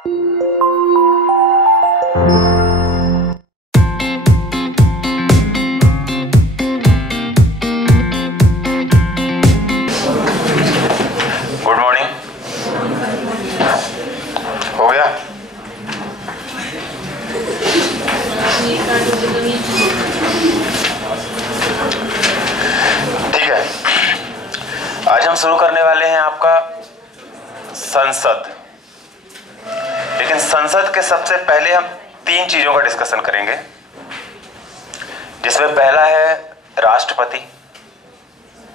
Good morning. हो गया? ठीक है, आज हम शुरू करने वाले हैं आपका संसद। लेकिन संसद के सबसे पहले हम 3 चीजों का डिस्कशन करेंगे, जिसमें पहला है राष्ट्रपति,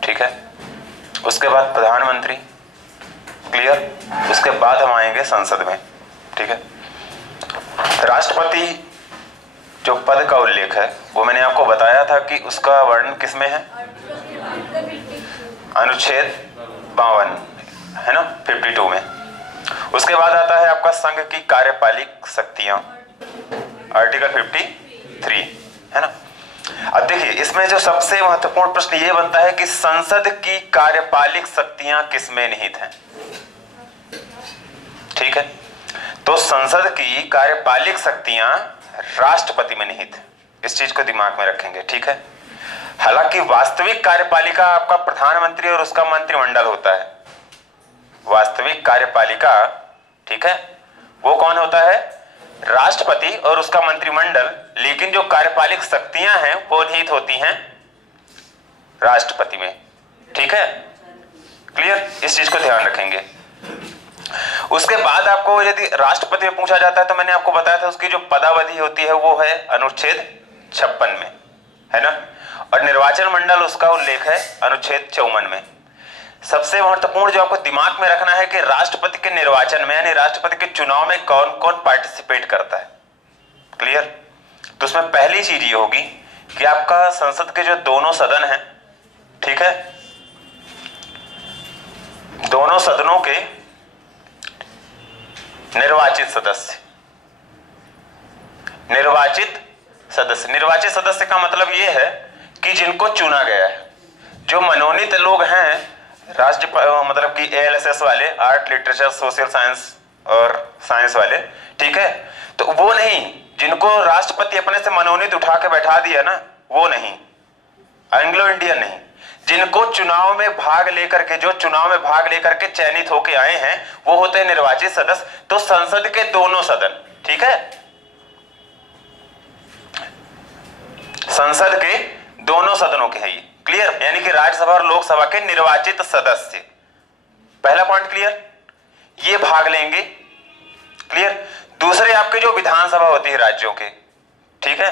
ठीक है, उसके बाद प्रधानमंत्री, क्लियर, उसके बाद हम आएंगे संसद में, ठीक है। राष्ट्रपति जो पद का उल्लेख है वो मैंने आपको बताया था कि उसका वर्णन किसमें है, अनुच्छेद 52 है ना, 52 में। उसके बाद आता है आपका संघ की कार्यपालिक शक्तियां, आर्टिकल 53 है ना। अब देखिए, इसमें जो सबसे महत्वपूर्ण प्रश्न ये बनता है कि संसद की कार्यपालिक शक्तियां किसमें निहित हैं, ठीक है। तो संसद की कार्यपालिक शक्तियां राष्ट्रपति में निहित है, इस चीज को दिमाग में रखेंगे, ठीक है। हालांकि वास्तविक कार्यपालिका आपका प्रधानमंत्री और उसका मंत्रिमंडल होता है। वास्तविक कार्यपालिका, ठीक है, वो कौन होता है, राष्ट्रपति और उसका मंत्रिमंडल। लेकिन जो कार्यपालिक शक्तियां हैं वो निहित होती हैं राष्ट्रपति में, ठीक है, क्लियर, इस चीज को ध्यान रखेंगे। उसके बाद आपको यदि राष्ट्रपति में पूछा जाता है तो मैंने आपको बताया था उसकी जो पदावधि होती है वो है अनुच्छेद 56 में, है ना, और निर्वाचन मंडल उसका उल्लेख है अनुच्छेद 54 में। सबसे महत्वपूर्ण जो आपको दिमाग में रखना है कि राष्ट्रपति के निर्वाचन में यानी राष्ट्रपति के चुनाव में कौन कौन पार्टिसिपेट करता है, क्लियर। तो उसमें पहली चीज ये होगी कि आपका संसद के जो दोनों सदन हैं, ठीक है, दोनों सदनों के निर्वाचित सदस्य, निर्वाचित सदस्य का मतलब यह है कि जिनको चुना गया है, जो मनोनीत लोग हैं राज्य मतलब कि ALSS वाले, आर्ट लिटरेचर सोशल साइंस और साइंस वाले, ठीक है, तो वो नहीं, जिनको राष्ट्रपति अपने से मनोनीत उठा के बैठा दिया ना, वो नहीं, एंग्लो इंडियन नहीं, जिनको चुनाव में भाग लेकर के, जो चुनाव में भाग लेकर के चयनित होके आए हैं वो होते हैं निर्वाचित सदस्य। तो संसद के दोनों सदन, ठीक है, संसद के दोनों सदनों के है ये, क्लियर, यानी कि राज्यसभा और लोकसभा के निर्वाचित सदस्य, पहला पॉइंट क्लियर, ये भाग लेंगे, क्लियर। दूसरे आपके जो विधानसभा होती है राज्यों के, ठीक है,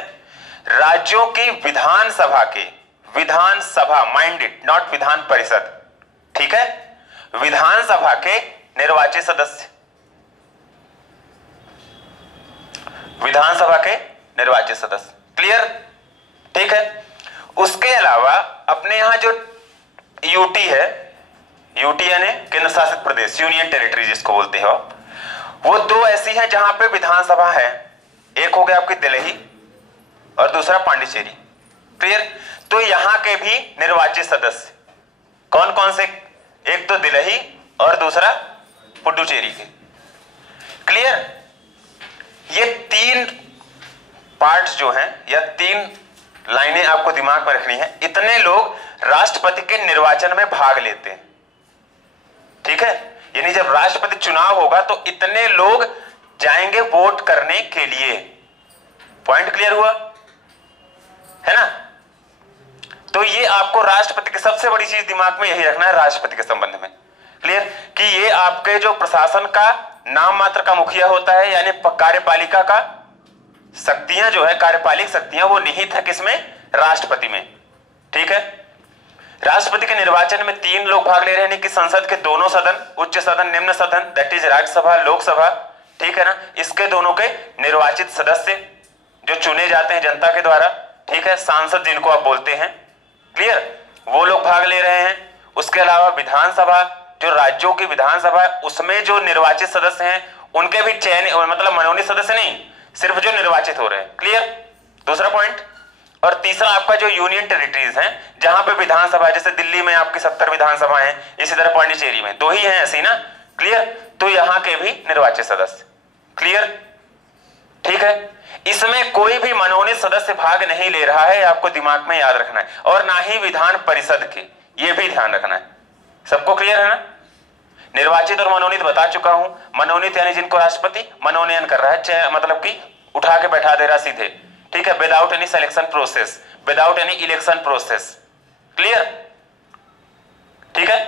राज्यों की विधानसभा के, विधानसभा माइंडेड, नॉट विधान परिषद, ठीक है, विधानसभा के निर्वाचित सदस्य, विधानसभा के निर्वाचित सदस्य, क्लियर, ठीक है। उसके अलावा अपने यहां जो यूटी है, यूटी यानी केंद्र शासित प्रदेश, यूनियन टेरिटरी जिसको बोलते हो, वो 2 ऐसी है जहां पे विधानसभा है, एक हो गया आपकी दिल्ली और दूसरा पांडिचेरी, क्लियर। तो यहां के भी निर्वाचित सदस्य कौन कौन से, एक तो दिल्ली और दूसरा पुडुचेरी के, क्लियर। ये 3 पार्ट्स जो हैं या 3 लाइनें आपको दिमाग में रखनी है। इतने लोग राष्ट्रपति के निर्वाचन में भाग लेते हैं, ठीक है, यानी जब राष्ट्रपति चुनाव होगा तो इतने लोग जाएंगे वोट करने के लिए, पॉइंट क्लियर हुआ, है ना। तो ये आपको राष्ट्रपति की सबसे बड़ी चीज दिमाग में यही रखना है राष्ट्रपति के संबंध में, क्लियर, कि ये आपके जो प्रशासन का नाम मात्र का मुखिया होता है, यानी कार्यपालिका का शक्तियां जो है, कार्यपालिक शक्तियां, वो निहित है किसमें, राष्ट्रपति में, ठीक है। राष्ट्रपति के निर्वाचन में 3 लोग भाग ले रहे हैं कि संसद के दोनों सदन, उच्च सदन, निम्न सदन, दैट इज राज्यसभा लोकसभा, ठीक है ना, इसके दोनों के निर्वाचित सदस्य जो चुने जाते हैं जनता के द्वारा, ठीक है, सांसद जिनको आप बोलते हैं, क्लियर, वो लोग भाग ले रहे हैं। उसके अलावा विधानसभा, जो राज्यों की विधानसभा, उसमें जो निर्वाचित सदस्य हैं उनके भी चयन, मतलब मनोनीत सदस्य नहीं, सिर्फ जो निर्वाचित हो रहे हैं, क्लियर, दूसरा पॉइंट। और तीसरा आपका जो यूनियन टेरिटरीज हैं, जहां पे विधानसभा, जैसे दिल्ली में आपकी 70 विधानसभा हैं, इसी तरह पांडिचेरी में 2 ही हैं ऐसी ना, क्लियर, तो यहां के भी निर्वाचित सदस्य, क्लियर? ठीक है, इसमें कोई भी मनोनीत सदस्य भाग नहीं ले रहा है, आपको दिमाग में याद रखना है, और ना ही विधान परिषद के, ये भी ध्यान रखना है। सबको क्लियर है ना? निर्वाचित और मनोनीत बता चुका हूं। मनोनीत यानी जिनको राष्ट्रपति मनोनयन कर रहा है, मतलब कि उठा के बैठा दे रहा सीधे, ठीक है, without any selection process, without any election process. Clear? ठीक है,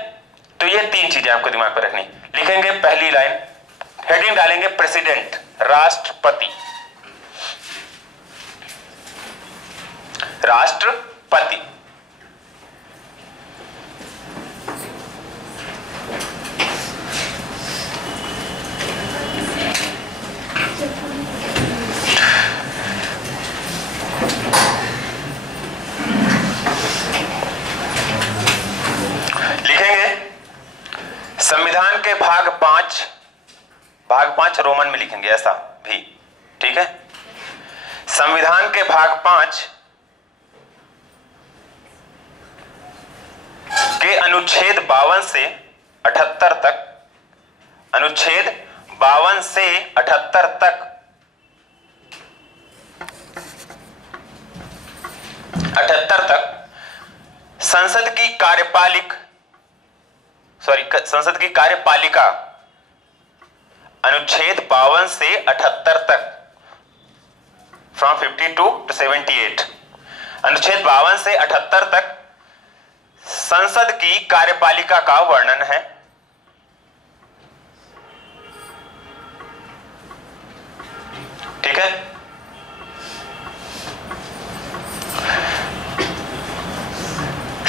तो ये तीन चीजें आपको दिमाग पर रखनी। लिखेंगे पहली लाइन, हेडिंग डालेंगे प्रेसिडेंट, राष्ट्रपति, राष्ट्रपति। लिखेंगे संविधान के भाग 5 रोमन में लिखेंगे, ऐसा भी, ठीक है। संविधान के भाग 5 के अनुच्छेद 52 से 78 तक, अनुच्छेद 52 से 78 तक, 78 तक संसद की कार्यपालिका, अनुच्छेद 52 से 78 तक, फ्रॉम 52 टू 78, अनुच्छेद 52 से 78 तक संसद की कार्यपालिका का वर्णन है। ठीक है,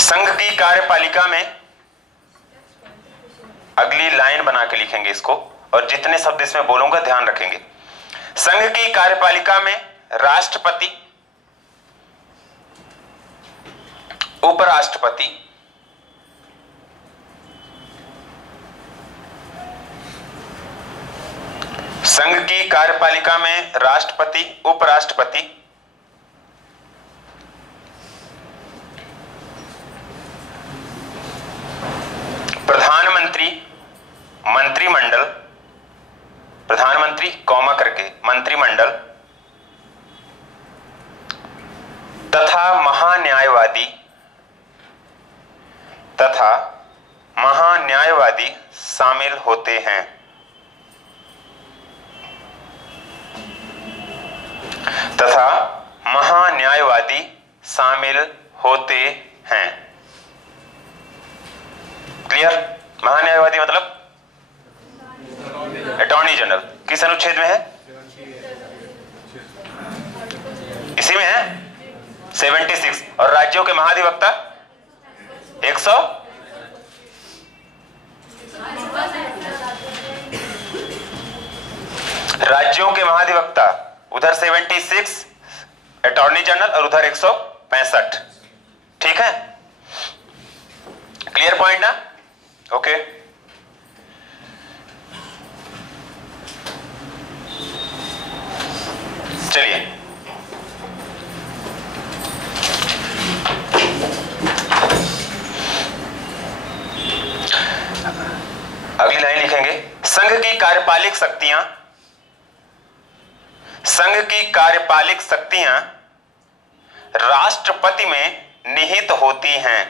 संघ की कार्यपालिका में अगली लाइन बना के लिखेंगे इसको, और जितने शब्द इसमें बोलूंगा ध्यान रखेंगे। संघ की कार्यपालिका में राष्ट्रपति, उपराष्ट्रपति, संघ की कार्यपालिका में राष्ट्रपति, उपराष्ट्रपति, प्रधानमंत्री, मंत्रिमंडल, प्रधानमंत्री कॉमा करके मंत्रिमंडल, तथा महान्यायवादी शामिल होते हैं। तथा महान्यायवादी शामिल होते हैं। क्लियर? महान्यायवादी मतलब अटॉर्नी जनरल, किस अनुच्छेद में है? इसी में है 76। और राज्यों के महाधिवक्ता 100, राज्यों के महाधिवक्ता उधर 76 अटॉर्नी जनरल और उधर 165। ठीक है, क्लियर पॉइंट ना? ओके, चलिए अगली लाइन लिखेंगे। संघ की कार्यपालिक शक्तियां, संघ की कार्यपालिक शक्तियां राष्ट्रपति में निहित होती हैं।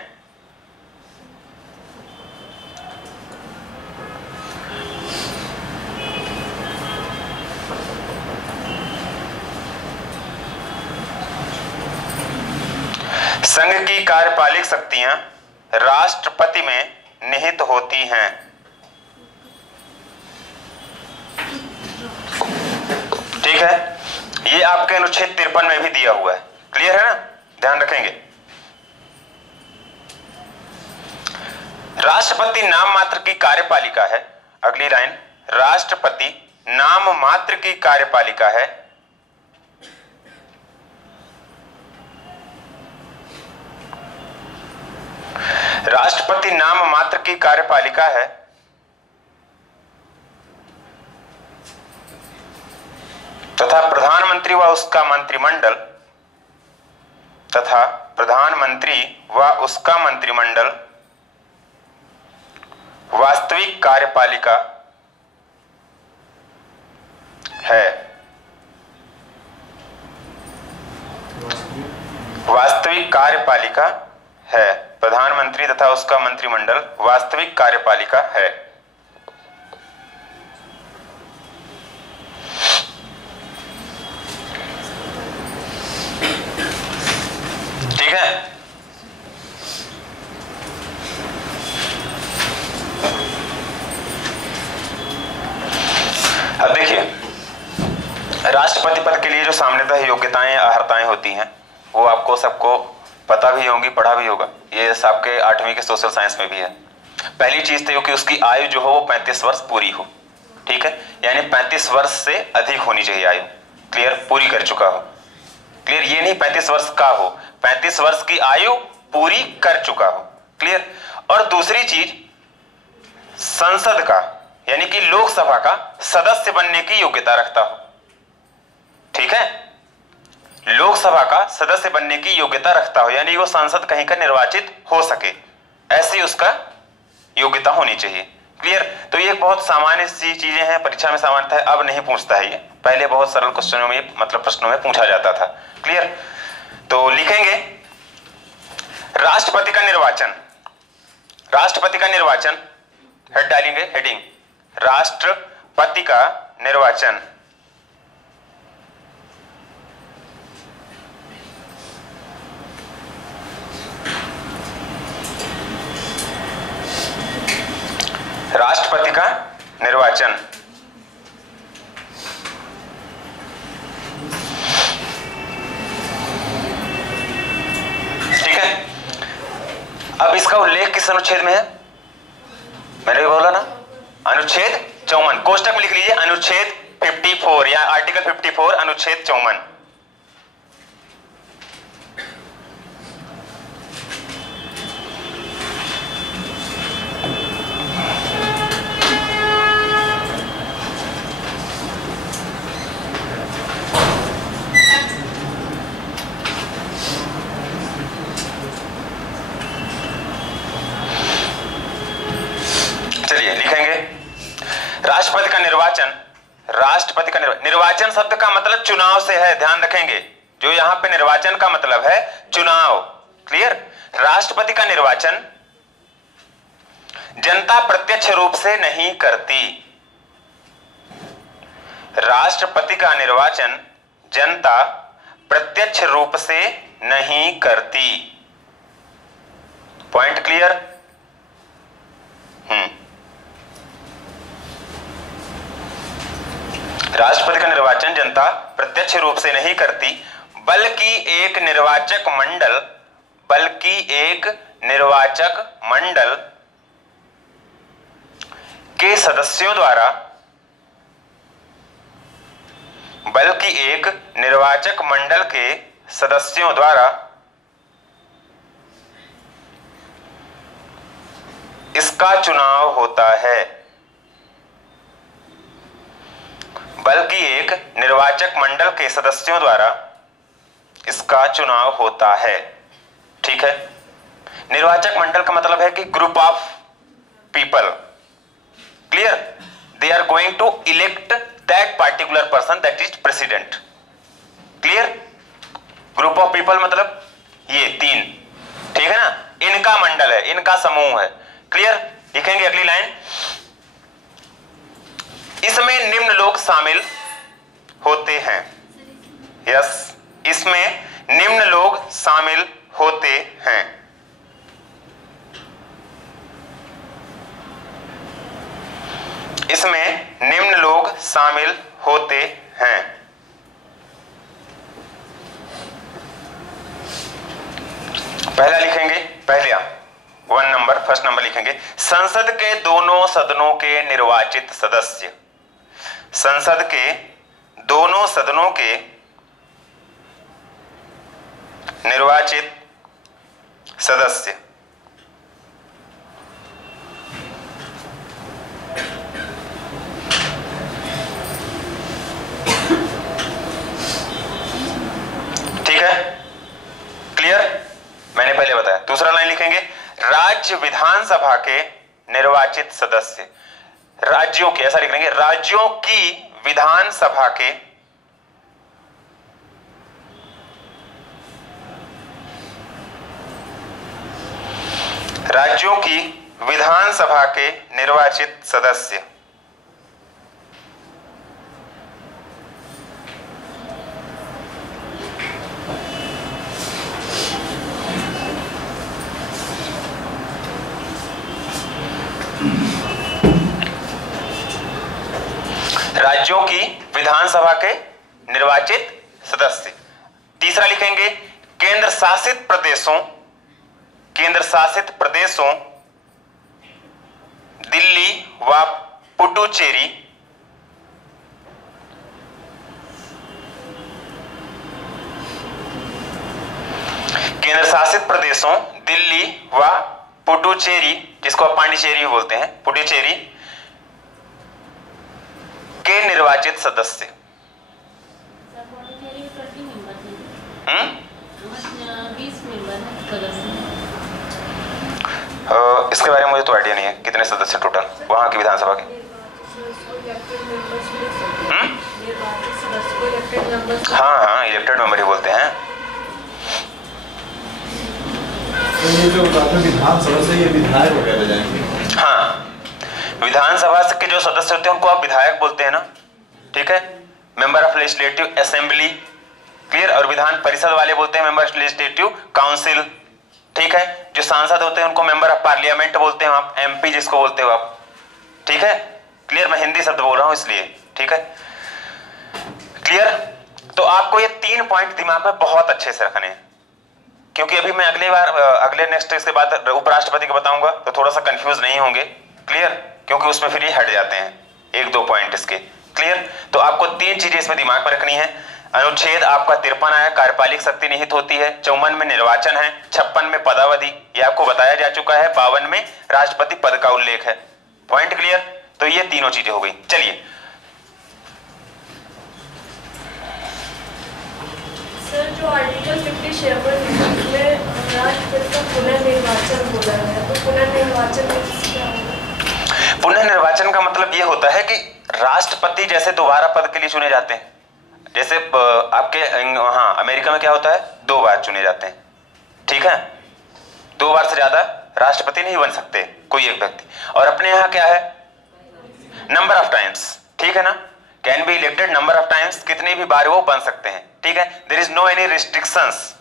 संघ की कार्यपालिक शक्तियां राष्ट्रपति में निहित होती हैं। ठीक है, ये आपके अनुच्छेद 53 में भी दिया हुआ है। क्लियर है ना? ध्यान रखेंगे। राष्ट्रपति नाम मात्र की कार्यपालिका है। अगली लाइन, राष्ट्रपति नाम मात्र की कार्यपालिका है। राष्ट्रपति नाम मात्र की कार्यपालिका है तथा प्रधानमंत्री व उसका मंत्रिमंडल, तथा प्रधानमंत्री व उसका मंत्रिमंडल वास्तविक कार्यपालिका है। वास्तविक कार्यपालिका है। प्रधानमंत्री तथा उसका मंत्रिमंडल वास्तविक कार्यपालिका है। ठीक है। अब देखिए, राष्ट्रपति पद के लिए जो सामान्यतः योग्यताएं अर्हताएं होती हैं वो आपको सबको पता भी होंगी, पढ़ा भी होगा। ये आपके 8वीं के सोशल साइंस में भी है। पहली चीज तो कि उसकी आयु जो हो वो 35 वर्ष पूरी हो। ठीक है, यानी 35 वर्ष से अधिक होनी चाहिए आयु। क्लियर, पूरी कर चुका हो। क्लियर, ये नहीं 35 वर्ष का हो, 35 वर्ष की आयु पूरी कर चुका हो। क्लियर। और दूसरी चीज, संसद का यानी कि लोकसभा का सदस्य बनने की योग्यता रखता हो। ठीक है, लोकसभा का सदस्य बनने की योग्यता रखता हो, यानी वो सांसद कहीं का निर्वाचित हो सके, ऐसी उसका योग्यता होनी चाहिए। क्लियर। तो ये बहुत सामान्य सी चीजें हैं, परीक्षा में सामान्यतः अब नहीं पूछता है ये, पहले बहुत सरल क्वेश्चनों में मतलब प्रश्नों में पूछा जाता था। क्लियर। तो लिखेंगे राष्ट्रपति का निर्वाचन। राष्ट्रपति का निर्वाचन हेड डालेंगे, हेडिंग राष्ट्रपति का निर्वाचन। राष्ट्रपति का निर्वाचन। ठीक है। अब इसका उल्लेख किस अनुच्छेद में है? मैंने भी बोला ना, अनुच्छेद 54। कोष्टक में लिख लीजिए अनुच्छेद 54 या आर्टिकल 54 अनुच्छेद 54। चलिए लिखेंगे राष्ट्रपति का निर्वाचन। राष्ट्रपति का निर्वाचन शब्द का मतलब चुनाव से है, ध्यान रखेंगे। जो यहां पे निर्वाचन का मतलब है चुनाव। क्लियर। राष्ट्रपति का निर्वाचन जनता प्रत्यक्ष रूप से नहीं करती। राष्ट्रपति का निर्वाचन जनता प्रत्यक्ष रूप से नहीं करती। Point clear? राष्ट्रपति का निर्वाचन जनता प्रत्यक्ष रूप से नहीं करती, बल्कि एक निर्वाचक मंडल के सदस्यों द्वारा इसका चुनाव होता है। बल्कि एक निर्वाचक मंडल के सदस्यों द्वारा इसका चुनाव होता है। ठीक है। निर्वाचक मंडल का मतलब है कि group of people. Clear. They are going to elect that particular person that is president. Clear. Group of people मतलब ये 3। ठीक है ना, इनका मंडल है, इनका समूह है। क्लियर। लिखेंगे अगली लाइन, इसमें निम्न लोग शामिल होते हैं। यस, इसमें निम्न लोग शामिल होते हैं। इसमें निम्न लोग शामिल होते हैं। पहला लिखेंगे, पहला 1 नंबर, फर्स्ट नंबर लिखेंगे संसद के दोनों सदनों के निर्वाचित सदस्य। संसद के दोनों सदनों के निर्वाचित सदस्य। ठीक है, क्लियर? मैंने पहले बताया। दूसरा लाइन लिखेंगे राज्य विधानसभा के निर्वाचित सदस्य। राज्यों के, ऐसा लिखेंगे राज्यों की विधानसभा के राज्यों की विधानसभा के निर्वाचित सदस्य राज्यों की विधानसभा के निर्वाचित सदस्य। तीसरा लिखेंगे केंद्र शासित प्रदेशों दिल्ली व पुडुचेरी केंद्र शासित प्रदेशों दिल्ली व पुडुचेरी, जिसको आप पांडिचेरी भी बोलते हैं, पुडुचेरी के निर्वाचित सदस्य। इसके बारे में मुझे तो आइडिया नहीं है कितने सदस्य टोटल वहां की विधानसभा के। हाँ इलेक्टेड मेंबर ही बोलते हैं। तो ये जो विधानसभा से ये विधायक वगैरह जाएंगे। हाँ, विधानसभा के जो सदस्य होते हैं उनको आप विधायक बोलते हैं ना, ठीक है, member of legislative assembly, clear. और विधान परिषद वाले बोलते हैं मेंबर ऑफ लेजिस्लेटिव काउंसिल, ठीक है। जो सांसद होते हैं उनको मेंबर ऑफ पार्लियामेंट बोलते हैं आप, एमपी जिसको बोलते हो आप, ठीक है, क्लियर। मैं हिंदी शब्द बोल रहा हूं इसलिए, ठीक है, क्लियर। तो आपको ये 3 पॉइंट दिमाग में बहुत अच्छे से रखने हैं, क्योंकि अभी मैं अगले नेक्स्ट इसके बाद उपराष्ट्रपति को बताऊंगा तो थोड़ा सा कंफ्यूज नहीं होंगे, क्लियर, क्योंकि उसमें फिर ये हट जाते हैं 1-2 पॉइंट इसके, क्लियर। तो आपको 3 चीजें इसमें दिमाग में रखनी है। अनुच्छेद आपका 53 आया, कार्यपालिक शक्ति निहित होती है। 54 में निर्वाचन है, 56 में पदावधि, ये आपको बताया जा चुका है। 52 में राष्ट्रपति पद का उल्लेख है। Point clear. तो ये तीनों चीजें हो गई। चलिए सर, जो आर्टिकल 57 में राष्ट्रपति का पुनर्निर्वाचन बोला है, तो पुनर्निर्वाचन क्या होगा? पुनर्निर्वाचन का मतलब ये होता है कि राष्ट्रपति जैसे दोबारा पद के लिए चुने जाते हैं, जैसे आपके हाँ अमेरिका में क्या होता है, 2 बार चुने जाते हैं, ठीक है, 2 बार से ज्यादा राष्ट्रपति नहीं बन सकते कोई एक व्यक्ति। और अपने यहाँ क्या है, नंबर ऑफ टाइम्स, ठीक है ना, can be elected number of times, कितने भी बार वो बन सकते हैं, ठीक है। There is no any restrictions,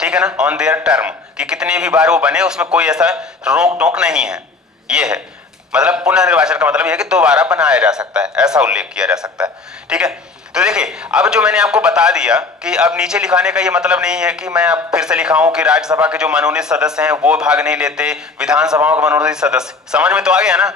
ठीक है ना, ऑन देयर टर्म, कि कितने भी बार वो बने, उसमें कोई ऐसा रोक टोक नहीं है। ये है मतलब पुनर्निर्वाचन का मतलब यह है कि दोबारा बनाया जा सकता है, ऐसा उल्लेख किया जा सकता है, ठीक है। तो देखिए, अब जो मैंने आपको बता दिया कि अब नीचे लिखाने का ये मतलब नहीं है कि मैं अब फिर से लिखाऊं कि राज्यसभा के जो मनोनीत सदस्य हैं वो भाग नहीं लेते, विधानसभाओं के मनोनीत सदस्य, समझ में तो आ गया ना।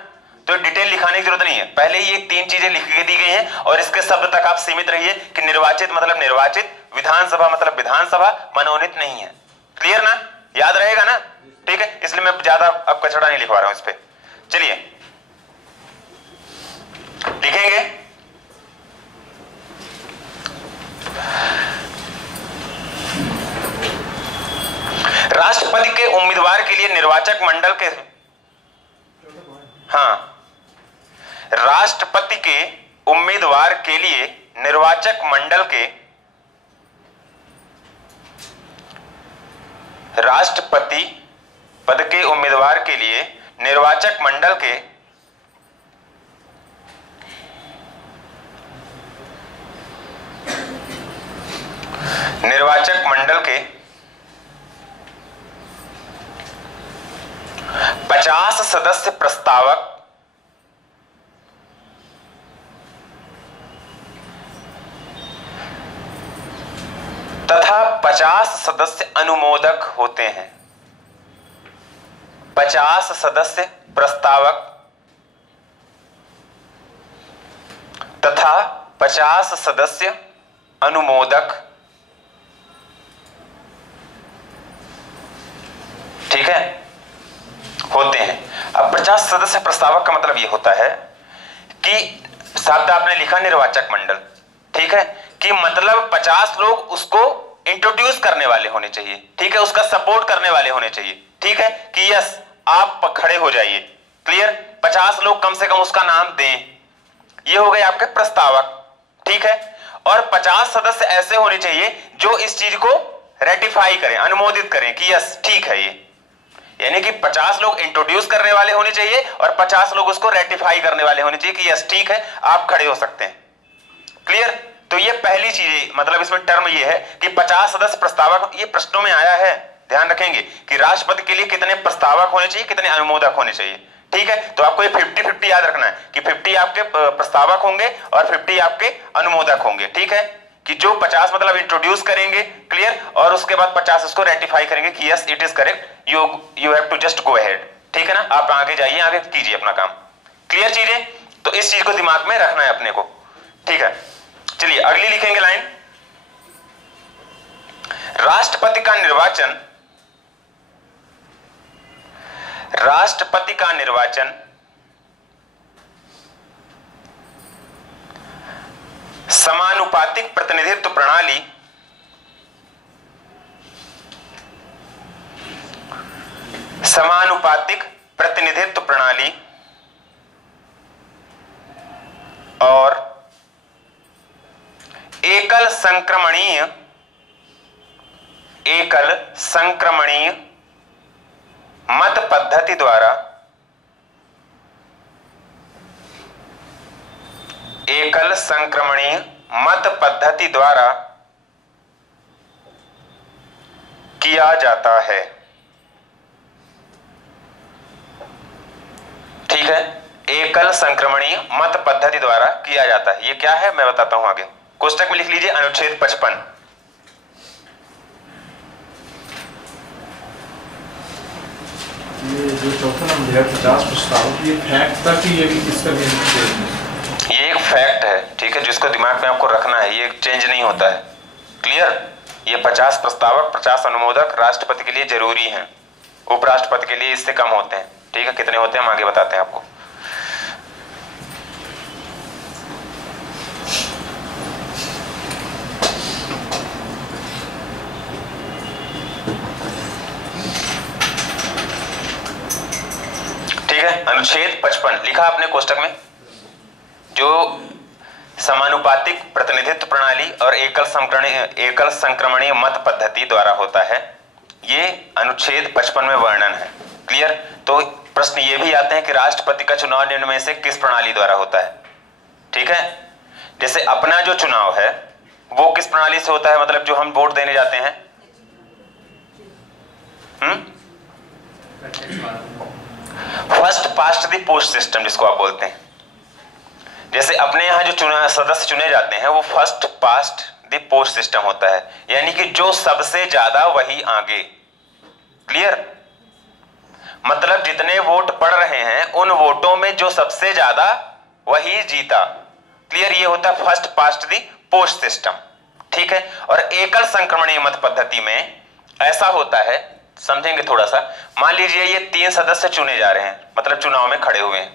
तो डिटेल लिखाने की जरूरत नहीं है, पहले ही 3 चीजें लिख के दी गई हैं और इसके शब्द तक आप सीमित रहिए कि निर्वाचित मतलब निर्वाचित, विधानसभा मतलब विधानसभा, मनोनीत नहीं है, क्लियर ना, याद रहेगा ना, ठीक है। इसलिए मैं ज्यादा अब कचड़ा नहीं लिखवा रहा हूं इस पे। चलिए लिखेंगे, राष्ट्रपति के उम्मीदवार के लिए निर्वाचक मंडल के, हाँ, राष्ट्रपति के उम्मीदवार के लिए निर्वाचक मंडल के, राष्ट्रपति पद के उम्मीदवार के लिए निर्वाचक मंडल के निर्वाचक मंडल के 50 सदस्य प्रस्तावक तथा 50 सदस्य अनुमोदक होते हैं। 50 सदस्य प्रस्तावक तथा 50 सदस्य अनुमोदक, ठीक है, होते हैं। अब 50 सदस्य प्रस्तावक का मतलब यह होता है कि शब्द आपने लिखा निर्वाचक मंडल, ठीक है, कि मतलब 50 लोग उसको इंट्रोड्यूस करने वाले होने चाहिए, ठीक है, उसका सपोर्ट करने वाले होने चाहिए, ठीक है, कि यस आप खड़े हो जाइए, क्लियर। 50 लोग कम से कम उसका नाम दें, ये हो गए आपके प्रस्तावक, ठीक है, और 50 सदस्य ऐसे होने चाहिए जो इस चीज को रेटिफाई करें, अनुमोदित करें कि यस ठीक है ये, यानी कि 50 लोग इंट्रोड्यूस करने वाले होने चाहिए और 50 लोग उसको रेटिफाई करने वाले होने चाहिए कि यस ठीक है आप खड़े हो सकते हैं। क्लियर? तो ये पहली चीज, मतलब इसमें टर्म ये है कि 50 सदस्य प्रस्तावक, ये प्रश्नों में आया है, ध्यान रखेंगे कि राष्ट्रपति के लिए कितने प्रस्तावक होने चाहिए, कितने अनुमोदक होने चाहिए। ठीक है, तो आपको ये 50-50 याद रखना है कि 50 आपके प्रस्तावक होंगे और 50 आपके अनुमोदक होंगे। ठीक है, कि जो 50 मतलब इंट्रोड्यूस करेंगे, क्लियर, और उसके बाद 50 उसको रेटिफाई करेंगे कि yes it is correct, you have to just go ahead. ठीक है ना, आप आगे जाइए, आगे कीजिए अपना काम। क्लियर चीजें? तो इस चीज को दिमाग में रखना है अपने को। ठीक है, चलिए अगली लिखेंगे लाइन। राष्ट्रपति का निर्वाचन, राष्ट्रपति का निर्वाचन समानुपातिक प्रतिनिधित्व प्रणाली समानुपातिक प्रतिनिधित्व प्रणाली और एकल संक्रमणीय मत पद्धति द्वारा एकल संक्रमणीय मत पद्धति द्वारा किया जाता है। ठीक है, एकल संक्रमणीय मत पद्धति द्वारा किया जाता है। ये क्या है मैं बताता हूं आगे, कोष्टक में लिख लीजिए अनुच्छेद 55। ये जो चौथा नंबर है 50 प्रस्ताव, ये फैक्ट था कि ये भी किसका भी, ये एक फैक्ट है। ठीक है, जिसको दिमाग में आपको रखना है, ये चेंज नहीं होता है। क्लियर? ये 50 प्रस्तावक 50 अनुमोदक राष्ट्रपति के लिए जरूरी हैं, उपराष्ट्रपति के लिए इससे कम होते हैं। ठीक है, कितने होते हैं हम आगे बताते हैं आपको। ठीक है, अनुच्छेद 55 लिखा आपने कोष्टक में, जो समानुपातिक प्रतिनिधित्व प्रणाली और एकल संक्रमणीय मत पद्धति द्वारा होता है, ये अनुच्छेद 55 में वर्णन है। क्लियर? तो प्रश्न ये भी आते हैं कि राष्ट्रपति का चुनाव निम्न में से किस प्रणाली द्वारा होता है। ठीक है, जैसे अपना जो चुनाव है वो किस प्रणाली से होता है, मतलब जो हम वोट देने जाते हैं, first past the post system जिसको आप बोलते हैं। जैसे अपने यहां जो सदस्य चुने जाते हैं वो first past the post system होता है, यानी कि जो सबसे ज्यादा वही आगे। क्लियर? मतलब जितने वोट पड़ रहे हैं उन वोटों में जो सबसे ज्यादा वही जीता। क्लियर? ये होता है first past the post system. ठीक है, और एकल संक्रमणीय मत पद्धति में ऐसा होता है, समझेंगे थोड़ा सा। मान लीजिए ये 3 सदस्य चुने जा रहे हैं, मतलब चुनाव में खड़े हुए हैं।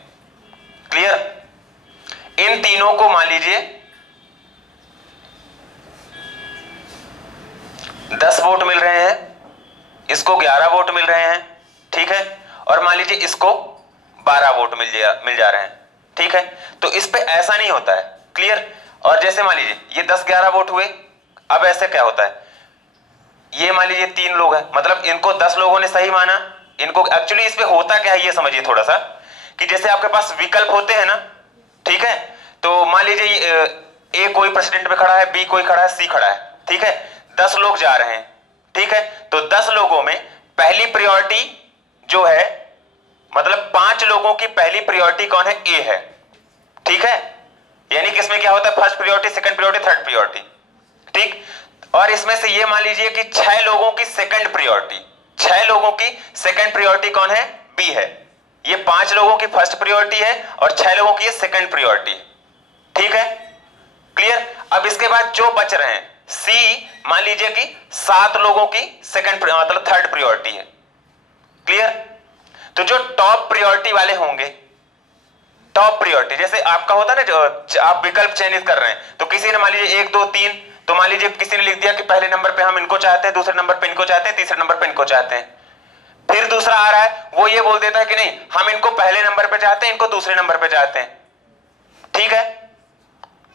क्लियर? इन तीनों को मान लीजिए 10 वोट मिल रहे हैं, इसको 11 वोट मिल रहे हैं। ठीक है, और मान लीजिए इसको 12 वोट मिल जा रहे हैं। ठीक है, तो इस पे ऐसा नहीं होता है। क्लियर? और जैसे मान लीजिए ये 10-11 वोट हुए, अब ऐसे क्या होता है, ये मान लीजिए 3 लोग हैं, मतलब इनको 10 लोगों ने सही माना। इनको एक्चुअली इस पे होता क्या है ये समझिए थोड़ा सा, कि जैसे आपके पास विकल्प होते हैं ना, ठीक है, तो मान लीजिए ए कोई प्रेसिडेंट पे खड़ा है, बी कोई खड़ा है, सी खड़ा है। ठीक है, 10 लोग जा रहे हैं। ठीक है, तो 10 लोगों में पहली प्रायोरिटी जो है, मतलब 5 लोगों की पहली प्रायोरिटी कौन है, ए है। ठीक है, यानी कि इसमें क्या होता है, first priority, second priority, third priority. ठीक, और इसमें से ये मान लीजिए कि 6 लोगों की सेकंड प्रायोरिटी, 6 लोगों की सेकंड प्रायोरिटी कौन है, बी है। ये 5 लोगों की फर्स्ट प्रायोरिटी है और 6 लोगों की सेकंड प्रायोरिटी। ठीक है, क्लियर? अब इसके बाद जो बच रहे हैं, सी मान लीजिए कि 7 लोगों की सेकंड मतलब थर्ड प्रायोरिटी है। क्लियर? तो जो टॉप प्रायोरिटी वाले होंगे, टॉप प्रायोरिटी, जैसे आपका होता है ना, जो आप विकल्प चयनित कर रहे हैं, तो किसी ने मान लीजिए 1 2 3, तो मान लीजिए किसी ने लिख दिया कि पहले नंबर पे हम इनको चाहते हैं, दूसरे नंबर पे इनको चाहते हैं, तीसरे नंबर पे इनको चाहते हैं। फिर दूसरा आ रहा है, वो ये बोल देता है कि नहीं, हम इनको पहले नंबर पे चाहते हैं, इनको दूसरे नंबर पे चाहते हैं। ठीक है,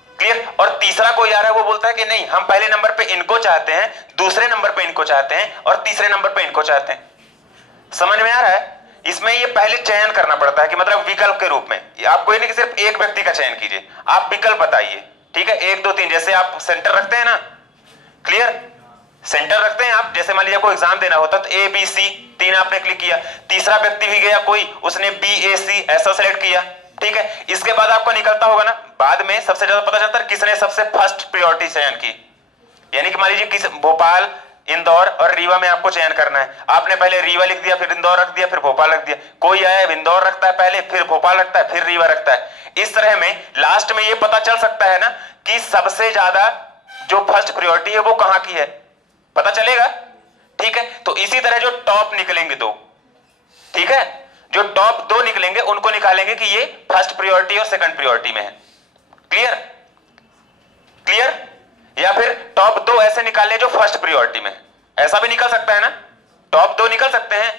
क्लियर? और तीसरा कोई आ रहा है वो बोलता है कि नहीं, हम पहले नंबर पे इनको चाहते हैं, दूसरे नंबर पे इनको चाहते हैं और तीसरे नंबर पे इनको चाहते हैं। समझ में आ रहा है? इसमें ये पहले चयन करना पड़ता है कि मतलब विकल्प के रूप में। आप कोई नहीं कि सिर्फ एक व्यक्ति का चयन कीजिए, आप विकल्प बताइए, ठीक है, 1 2 3, जैसे आप सेंटर रखते हैं ना, क्लियर, सेंटर रखते हैं आप। जैसे मान लीजिए कोई एग्जाम देना होता तो ABC 3 आपने क्लिक किया, तीसरा व्यक्ति भी गया कोई, उसने BAC ऐसा सेलेक्ट किया, ठीक है। इसके बाद आपको निकलता होगा ना, बाद में सबसे ज्यादा पता चलता है किसने सबसे फर्स्ट प्रायोरिटी चयन की। यानी कि मान लीजिए किस भोपाल, इंदौर और रीवा में आपको चयन करना है, आपने पहले रीवा लिख दिया, फिर इंदौर रख दिया, फिर भोपाल रख दिया। कोई आया इंदौर रखता है पहले, फिर भोपाल रखता है, फिर रीवा रखता है। इस तरह में लास्ट में ये पता चल सकता है ना कि सबसे ज्यादा जो फर्स्ट प्रायोरिटी है वो कहां की है, पता चलेगा, ठीक है। तो इसी तरह जो टॉप निकलेंगे 2, ठीक है, जो टॉप 2 निकलेंगे उनको निकालेंगे कि ये फर्स्ट प्रायोरिटी और सेकंड प्रायोरिटी में है। Clear, clear. या फिर टॉप 2 ऐसे निकाले जो फर्स्ट प्रायोरिटी में, ऐसा भी निकल सकता है ना, टॉप 2 निकल सकते हैं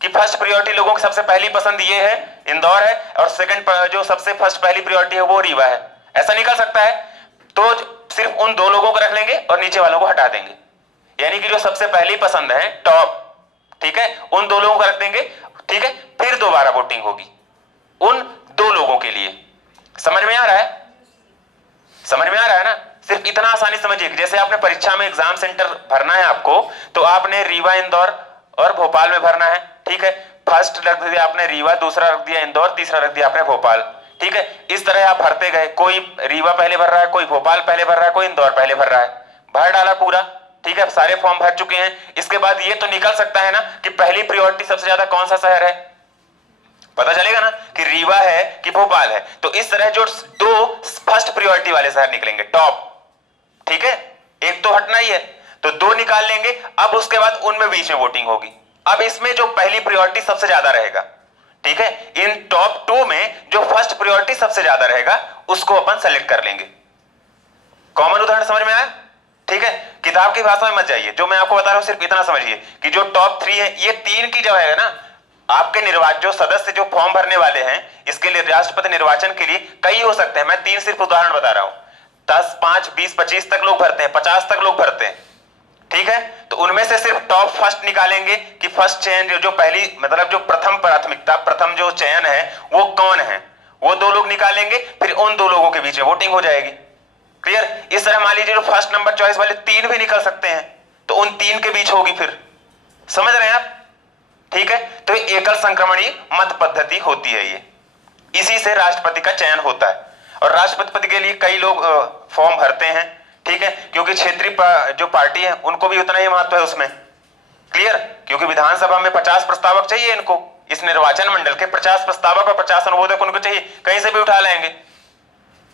कि फर्स्ट प्रायोरिटी लोगों की सबसे पहली पसंद ये है, इंदौर है, और सेकंड जो सबसे फर्स्ट पहली प्रायोरिटी है वो रीवा है, ऐसा निकल सकता है। तो सिर्फ उन 2 लोगों को रख लेंगे और नीचे वालों को हटा देंगे, यानी कि जो सबसे पहली पसंद है टॉप, ठीक है, उन 2 लोगों को रख देंगे, ठीक है। फिर दोबारा वोटिंग होगी उन 2 लोगों के लिए। समझ में आ रहा है? समझ में आ रहा है ना? सिर्फ इतना आसानी समझिए कि जैसे आपने परीक्षा में एग्जाम सेंटर भरना है आपको, तो आपने रीवा, इंदौर और भोपाल में भरना है, ठीक है। फर्स्ट रख दिया आपने रीवा, दूसरा रख दिया इंदौर, तीसरा रख दिया आपने भोपाल, ठीक है। इस तरह आप भरते गए, कोई रीवा पहले भर रहा है, कोई भोपाल पहले भर रहा है, कोई इंदौर पहले भर रहा है, भर डाला पूरा, ठीक है, सारे फॉर्म भर चुके हैं। इसके बाद ये तो निकल सकता है ना कि पहली प्रायोरिटी सबसे ज्यादा कौन सा शहर है, पता चलेगा ना कि रीवा है कि भोपाल है। तो इस तरह जो 2 फर्स्ट प्रायोरिटी वाले शहर निकलेंगे टॉप, ठीक है, एक तो हटना ही है, तो 2 निकाल लेंगे। अब उसके बाद उनमें बीच में वोटिंग होगी। अब इसमें जो पहली प्रायोरिटी सबसे ज्यादा रहेगा, ठीक है, इन टॉप 2 में जो फर्स्ट प्रायोरिटी सबसे ज्यादा रहेगा उसको अपन सेलेक्ट कर लेंगे। कॉमन उदाहरण समझ में आया? ठीक है, किताब की भाषा में मत जाइए, जो मैं आपको बता रहा हूं सिर्फ इतना समझिए कि जो टॉप 3 है, ये 3 की जो है ना, आपके निर्वाचन जो सदस्य जो फॉर्म भरने वाले हैं, इसके लिए राष्ट्रपति निर्वाचन के लिए कई हो सकते हैं, मैं 3 सिर्फ उदाहरण बता रहा हूं। 10, 5, 20, 25 तक लोग भरते हैं, 50 तक लोग भरते हैं, ठीक है। तो उनमें से सिर्फ टॉप फर्स्ट निकालेंगे कि फर्स्ट चयन जो पहली मतलब जो प्रथम प्राथमिकता, प्रथम जो चयन है वो कौन है, वो 2 लोग निकालेंगे। फिर उन 2 लोगों के बीच में वोटिंग हो जाएगी। क्लियर। इस तरह मान लीजिए जो फर्स्ट नंबर चॉइस वाले 3 भी निकल सकते हैं, तो उन 3 के बीच होगी। फिर समझ रहे हैं आप? ठीक है। तो एकल संक्रमणीय मत पद्धति होती है ये, इसी से राष्ट्रपति का चयन होता है। और राष्ट्रपति पद के लिए कई लोग फॉर्म भरते हैं, ठीक है, क्योंकि क्षेत्रीय जो पार्टी है उनको भी उतना ही महत्व है उसमें। क्लियर। क्योंकि विधानसभा में 50 प्रस्तावक चाहिए इनको, इस निर्वाचन मंडल के 50 प्रस्तावक और 50 अनुमोदक उनको चाहिए, कहीं से भी उठा लेंगे।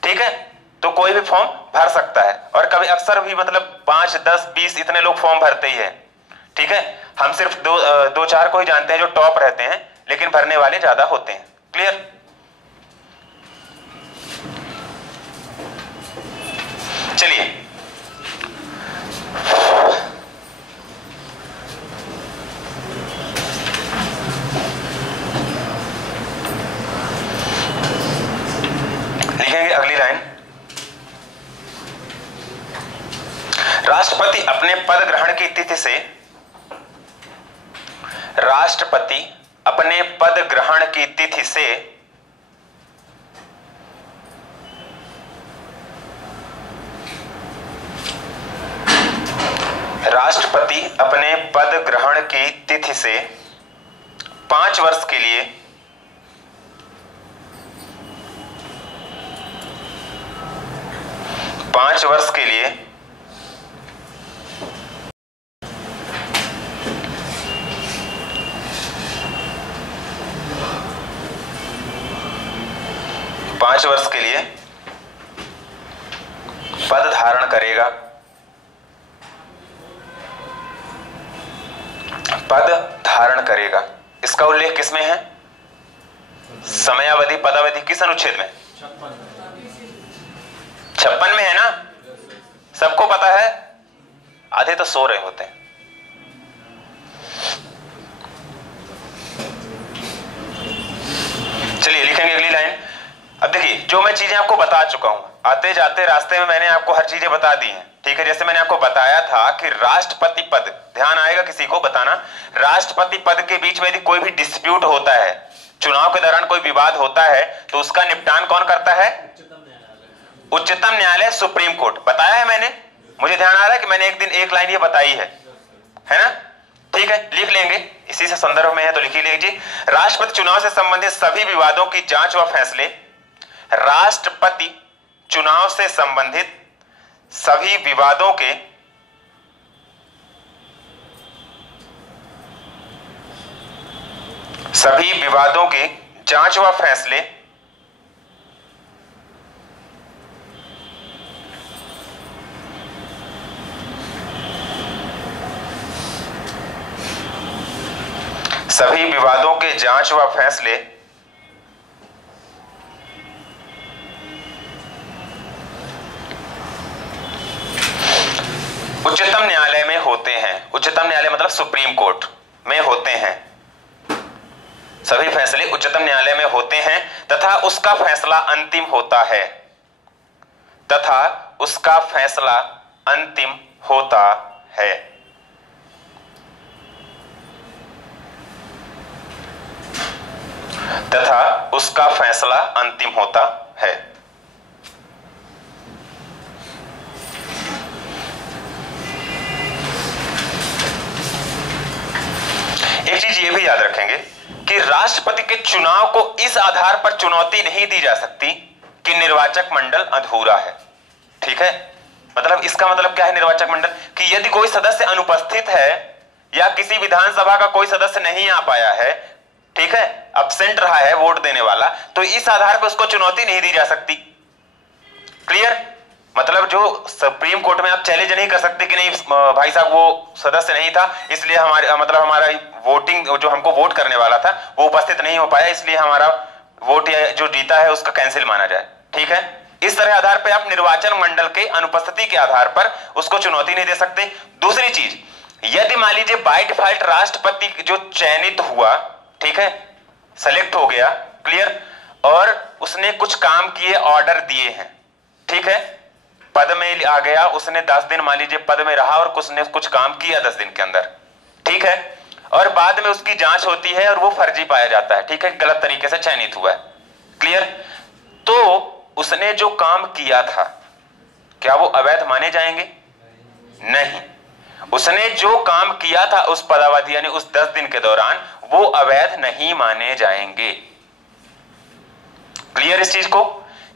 ठीक है। तो कोई भी फॉर्म भर सकता है, और कभी अक्सर भी मतलब 5, 10, 20 इतने लोग फॉर्म भरते ही है। ठीक है। हम सिर्फ 2-4 को ही जानते हैं जो टॉप रहते हैं, लेकिन भरने वाले ज्यादा होते हैं। क्लियर। चलिए लिखेंगे अगली लाइन। राष्ट्रपति अपने पद ग्रहण की तिथि से, राष्ट्रपति अपने पद ग्रहण की तिथि से राष्ट्रपति अपने पद ग्रहण की तिथि से 5 वर्ष के लिए 5 वर्ष के लिए पद धारण करेगा, पद धारण करेगा। इसका उल्लेख किसमें है? समयावधि पदावधि किस अनुच्छेद में? 56 में है ना? सबको पता है, आधे तो सो रहे होते हैं। चलिए लिखेंगे अगली लाइन। अब देखिए, जो मैं चीजें आपको बता चुका हूं, आते जाते रास्ते में मैंने आपको हर चीजें बता दी हैं, ठीक है। जैसे मैंने आपको बताया था कि राष्ट्रपति पद, ध्यान आएगा किसी को बताना, राष्ट्रपति पद के बीच में यदि कोई भी डिस्प्यूट होता है, चुनाव के दौरान कोई विवाद होता है, तो उसका निपटान कौन करता है? उच्चतम न्यायालय, सुप्रीम कोर्ट। बताया है मैंने, मुझे ध्यान आ रहा है कि मैंने एक दिन एक लाइन ये बताई है ना? ठीक है, लिख लेंगे, इसी से संदर्भ में है तो लिख ही लीजिए। राष्ट्रपति चुनाव से संबंधित सभी विवादों की जांच व फैसले, राष्ट्रपति चुनाव से संबंधित सभी विवादों के जांच व फैसले सभी विवादों के जांच व फैसले उच्चतम न्यायालय में होते हैं। उच्चतम न्यायालय मतलब सुप्रीम कोर्ट में होते हैं। सभी फैसले उच्चतम न्यायालय में होते हैं तथा उसका फैसला अंतिम होता है, तथा उसका फैसला अंतिम होता है। तथा उसका फैसला अंतिम होता है। एक चीज ये भी याद रखेंगे कि राष्ट्रपति के चुनाव को इस आधार पर चुनौती नहीं दी जा सकती कि निर्वाचक मंडल अधूरा है, ठीक है। मतलब इसका मतलब क्या है निर्वाचक मंडल? कि यदि कोई सदस्य अनुपस्थित है या किसी विधानसभा का कोई सदस्य नहीं आ पाया है, ठीक है, अब्सेंट रहा है वोट देने वाला, तो इस आधार पर उसको चुनौती नहीं दी जा सकती। क्लियर? मतलब जो सुप्रीम कोर्ट में आप चैलेंज नहीं कर सकते कि नहीं भाई साहब वो सदस्य नहीं था, इसलिए हमारे मतलब हमारा वोटिंग जो हमको वोट करने वाला था वो उपस्थित नहीं हो पाया, इसलिए हमारा वोट जो जीता है उसका कैंसिल माना जाए, ठीक है। इस तरह आधार पर आप निर्वाचन मंडल के अनुपस्थिति के आधार पर उसको चुनौती नहीं दे सकते। दूसरी चीज, यदि मान लीजिए बाय डिफॉल्ट राष्ट्रपति जो चयनित हुआ, ठीक है, सेलेक्ट हो गया, क्लियर, और उसने कुछ काम किए, ऑर्डर दिए हैं, ठीक है, पद में आ गया, उसने 10 दिन मान लीजिए पद में रहा और कुछ काम किया 10 दिन के अंदर, ठीक है, और बाद में उसकी जांच होती है और वो फर्जी पाया जाता है, ठीक है, गलत तरीके से चयनित हुआ है, क्लियर। तो उसने जो काम किया था क्या वो अवैध माने जाएंगे? नहीं। उसने जो काम किया था उस पदावधि यानी उस 10 दिन के दौरान, वो अवैध नहीं माने जाएंगे। क्लियर इस चीज को?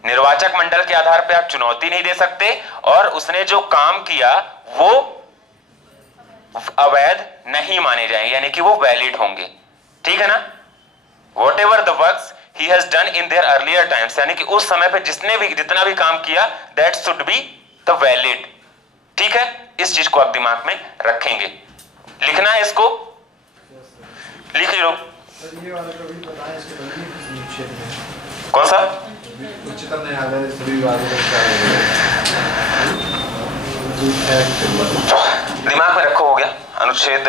निर्वाचक मंडल के आधार पे आप चुनौती नहीं दे सकते और उसने जो काम किया वो अवैध नहीं माने जाएंगे, यानी कि वो वैलिड होंगे, ठीक है ना। What ever the works he has done in their earlier times, यानी कि उस समय पे जितना भी काम किया, that should be the valid, ठीक है। इस चीज को आप दिमाग में रखेंगे। लिखना है इसको, लिख लो। कौन सा? उच्चतम न्यायालय सभी विवादों दिमाग में रखो, हो गया। अनुच्छेद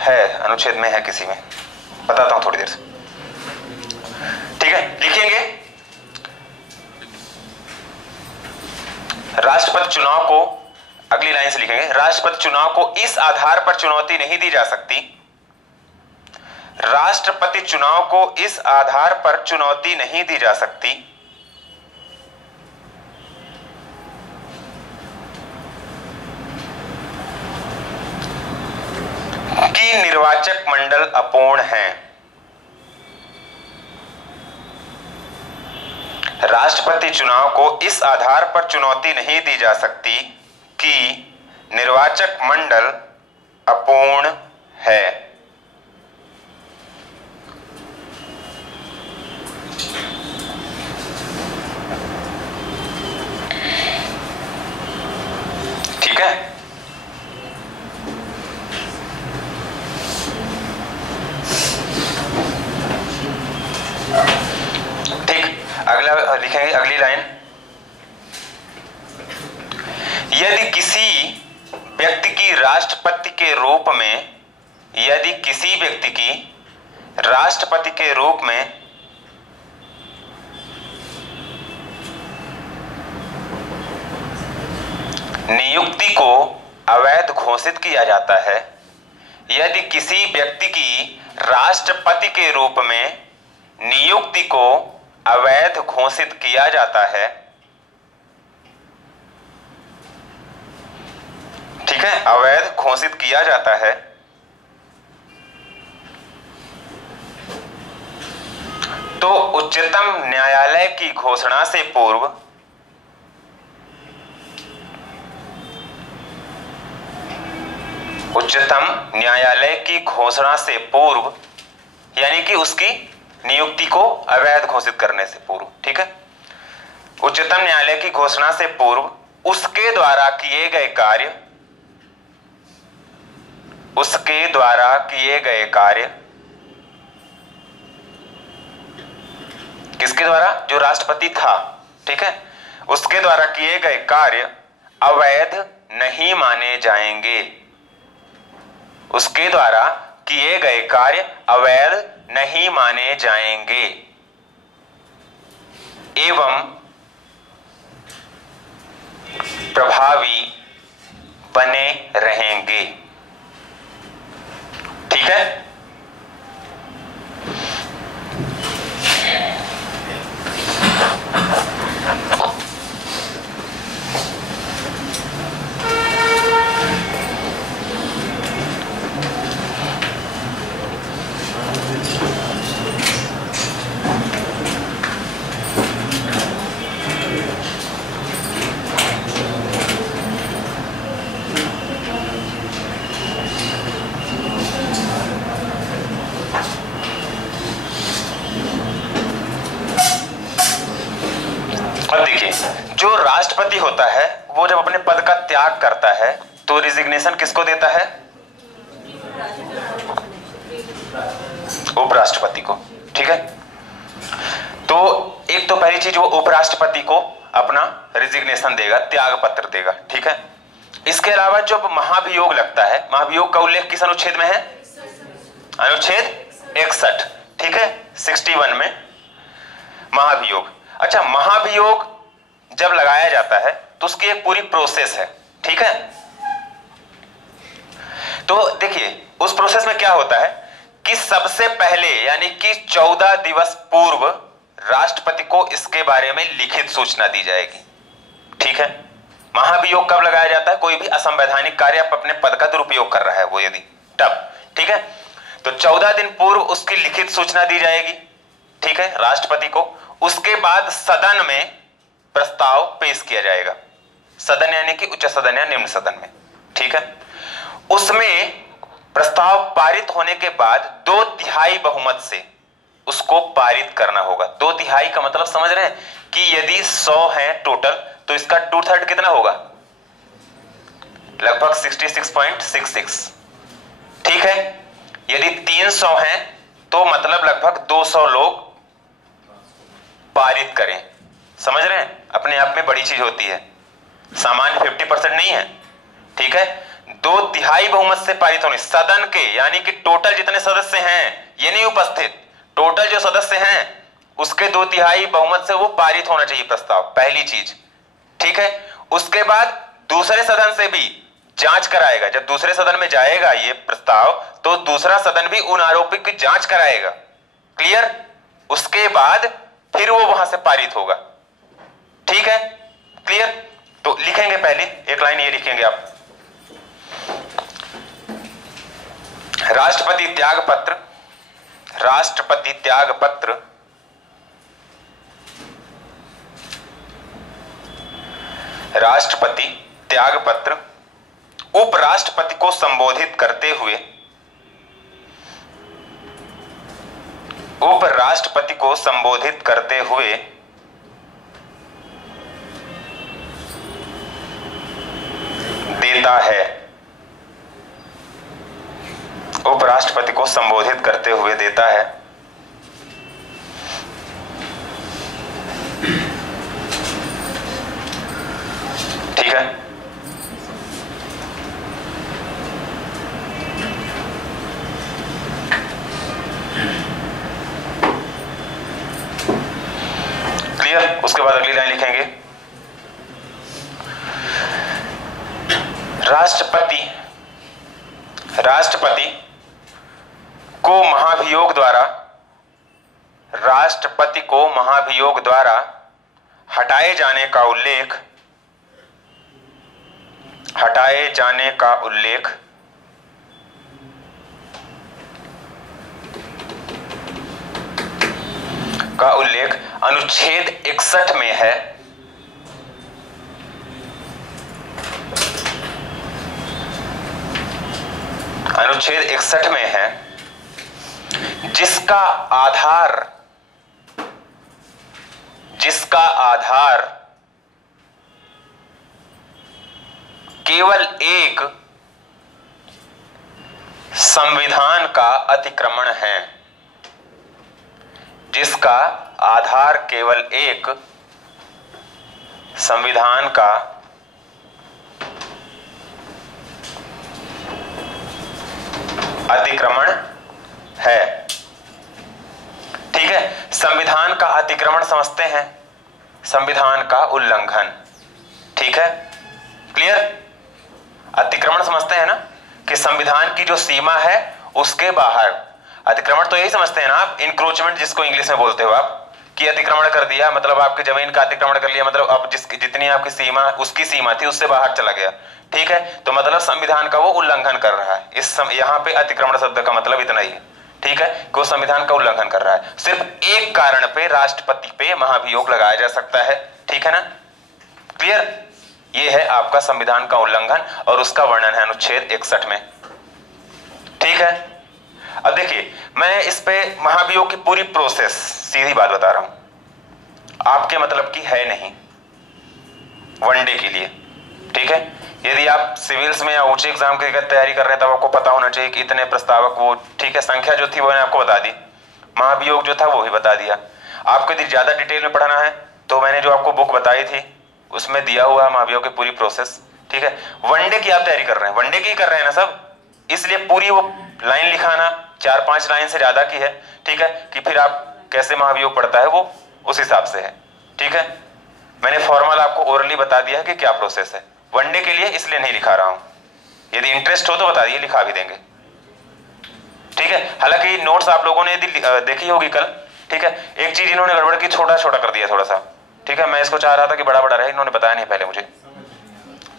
है, अनुच्छेद में है किसी में, बताता हूं थोड़ी देर से, ठीक है। लिखेंगे राष्ट्रपति चुनाव को, अगली लाइन से लिखेंगे, राष्ट्रपति चुनाव को इस आधार पर चुनौती नहीं दी जा सकती, राष्ट्रपति चुनाव को इस आधार पर चुनौती नहीं दी जा सकती कि निर्वाचक मंडल अपूर्ण है। राष्ट्रपति चुनाव को इस आधार पर चुनौती नहीं दी जा सकती कि निर्वाचक मंडल अपूर्ण है। ठीक है, ठीक। अगला लिखेंगे, अगली लाइन, यदि किसी व्यक्ति की राष्ट्रपति के रूप में, यदि किसी व्यक्ति की राष्ट्रपति के रूप में नियुक्ति को अवैध घोषित किया जाता है यदि किसी व्यक्ति की राष्ट्रपति के रूप में नियुक्ति को अवैध घोषित किया जाता है, ठीक है, अवैध घोषित किया जाता है, तो उच्चतम न्यायालय की घोषणा से पूर्व उच्चतम न्यायालय की घोषणा से पूर्व यानी कि उसकी नियुक्ति को अवैध घोषित करने से पूर्व, ठीक है, उच्चतम न्यायालय की घोषणा से पूर्व उसके द्वारा किए गए कार्य, उसके द्वारा किए गए कार्य, किसके द्वारा? जो राष्ट्रपति था, ठीक है, उसके द्वारा किए गए कार्य अवैध नहीं माने जाएंगे, उसके द्वारा किए गए कार्य अवैध नहीं माने जाएंगे एवं प्रभावी बने रहेंगे, ठीक है। अब देखिए, जो राष्ट्रपति होता है वो जब अपने पद का त्याग करता है तो रिजिग्नेशन किसको देता है? उपराष्ट्रपति को, ठीक है। तो एक तो पहली चीज वो उपराष्ट्रपति को अपना रिजिग्नेशन देगा, त्याग पत्र देगा, ठीक है। इसके अलावा जब महाभियोग लगता है, महाभियोग का उल्लेख किस अनुच्छेद में है? अनुच्छेद 61, ठीक है, 61 में महाभियोग। अच्छा, महाभियोग जब लगाया जाता है तो उसकी एक पूरी प्रोसेस है, ठीक है। तो देखिए उस प्रोसेस में क्या होता है कि सबसे पहले यानी कि 14 दिवस पूर्व राष्ट्रपति को इसके बारे में लिखित सूचना दी जाएगी, ठीक है। महाभियोग कब लगाया जाता है? कोई भी असंवैधानिक कार्य अपने पद का दुरुपयोग कर रहा है वो यदि, तब, ठीक है। तो 14 दिन पूर्व उसकी लिखित सूचना दी जाएगी, ठीक है, राष्ट्रपति को। उसके बाद सदन में प्रस्ताव पेश किया जाएगा, सदन यानी कि उच्च सदन या निम्न सदन में, ठीक है। उसमें प्रस्ताव पारित होने के बाद 2/3 बहुमत से उसको पारित करना होगा। 2/3 का मतलब समझ रहे हैं कि यदि 100 है टोटल तो इसका 2/3 कितना होगा? लगभग 66.66, ठीक है। यदि 300 है तो मतलब लगभग 200 लोग पारित करें, समझ रहे हैं, अपने आप में बड़ी चीज होती है, सामान्य 50% नहीं है, ठीक है। 2/3 बहुमत से पारित होने, सदन के यानी कि टोटल जितने सदस्य हैं, ये नहीं उपस्थित, टोटल जो सदस्य हैं उसके 2/3 बहुमत से वो पारित होना चाहिए प्रस्ताव, पहली चीज, ठीक है। उसके बाद दूसरे सदन से भी जांच कराएगा, जब दूसरे सदन में जाएगा ये प्रस्ताव तो दूसरा सदन भी उन आरोपी की जांच कराएगा, क्लियर। उसके बाद फिर वो वहां से पारित होगा, ठीक है, क्लियर। तो लिखेंगे पहले एक लाइन ये लिखेंगे आप, राष्ट्रपति त्याग पत्र, राष्ट्रपति त्याग पत्र राष्ट्रपति त्याग पत्र उपराष्ट्रपति को संबोधित करते हुए, उपराष्ट्रपति को संबोधित करते हुए देता है, उपराष्ट्रपति को संबोधित करते हुए देता है। ठीक है, क्लियर। उसके बाद अगली लाइन लिखेंगे, राष्ट्रपति को महाभियोग द्वारा हटाए जाने का उल्लेख अनुच्छेद 61 में है। अनुच्छेद 61 में है, जिसका आधार केवल एक संविधान का अतिक्रमण है। जिसका आधार केवल एक संविधान का अतिक्रमण है। ठीक है, संविधान का अतिक्रमण समझते हैं, संविधान का उल्लंघन। ठीक है, क्लियर? अतिक्रमण समझते हैं ना कि संविधान की जो सीमा है उसके बाहर। अतिक्रमण तो यही समझते हैं ना आप, इंक्रोचमेंट जिसको इंग्लिश में बोलते हो आप, कि अतिक्रमण कर दिया मतलब आपकी जमीन का अतिक्रमण कर लिया, मतलब अब जितनी आपकी सीमा, उसकी सीमा थी उससे बाहर चला गया। ठीक है, तो मतलब संविधान का वो उल्लंघन कर रहा है। यहाँ पे अतिक्रमण शब्द का मतलब इतना ही है। ठीक है, कि वो संविधान का उल्लंघन कर रहा है। सिर्फ एक कारण पे राष्ट्रपति पे महाभियोग लगाया जा सकता है। ठीक है ना, क्लियर? ये है आपका संविधान का उल्लंघन और उसका वर्णन है अनुच्छेद 61 में। ठीक है, अब देखिए मैं इस पे महाभियोग की पूरी प्रोसेस सीधी बात बता रहा हूं, आपके मतलब की है नहीं वनडे के लिए। ठीक है, यदि आप सिविल्स में या ऊंचे एग्जाम की तैयारी कर रहे हैं तब आपको पता होना चाहिए कि इतने प्रस्तावक वो, ठीक है, संख्या जो थी वो मैंने आपको बता दी, महाभियोग जो था वो भी बता दिया। आपको यदि ज्यादा डिटेल में पढ़ना है तो मैंने जो आपको बुक बताई थी उसमें दिया हुआ है महाभियोग की पूरी प्रोसेस। ठीक है, वनडे की आप तैयारी कर रहे हैं, वनडे की कर रहे हैं ना सब, इसलिए पूरी वो लाइन लिखाना 4-5 लाइन से ज्यादा की है। ठीक है, कि फिर आप कैसे महाभियोग पड़ता है वो उस हिसाब से है। ठीक है, मैंने फॉर्मल आपको ओरली बता दिया है कि क्या प्रोसेस है। वनडे के लिए इसलिए नहीं लिखा रहा हूं, यदि इंटरेस्ट हो तो बता दिए, लिखा भी देंगे। ठीक है, हालांकि नोट्स आप लोगों ने यदि देखी होगी कल, ठीक है, एक चीज इन्होंने गड़बड़ की, छोटा छोटा कर दिया थोड़ा सा। ठीक है, मैं इसको चाह रहा था कि बड़ा बड़ा रहे, इन्होंने बताया नहीं पहले मुझे,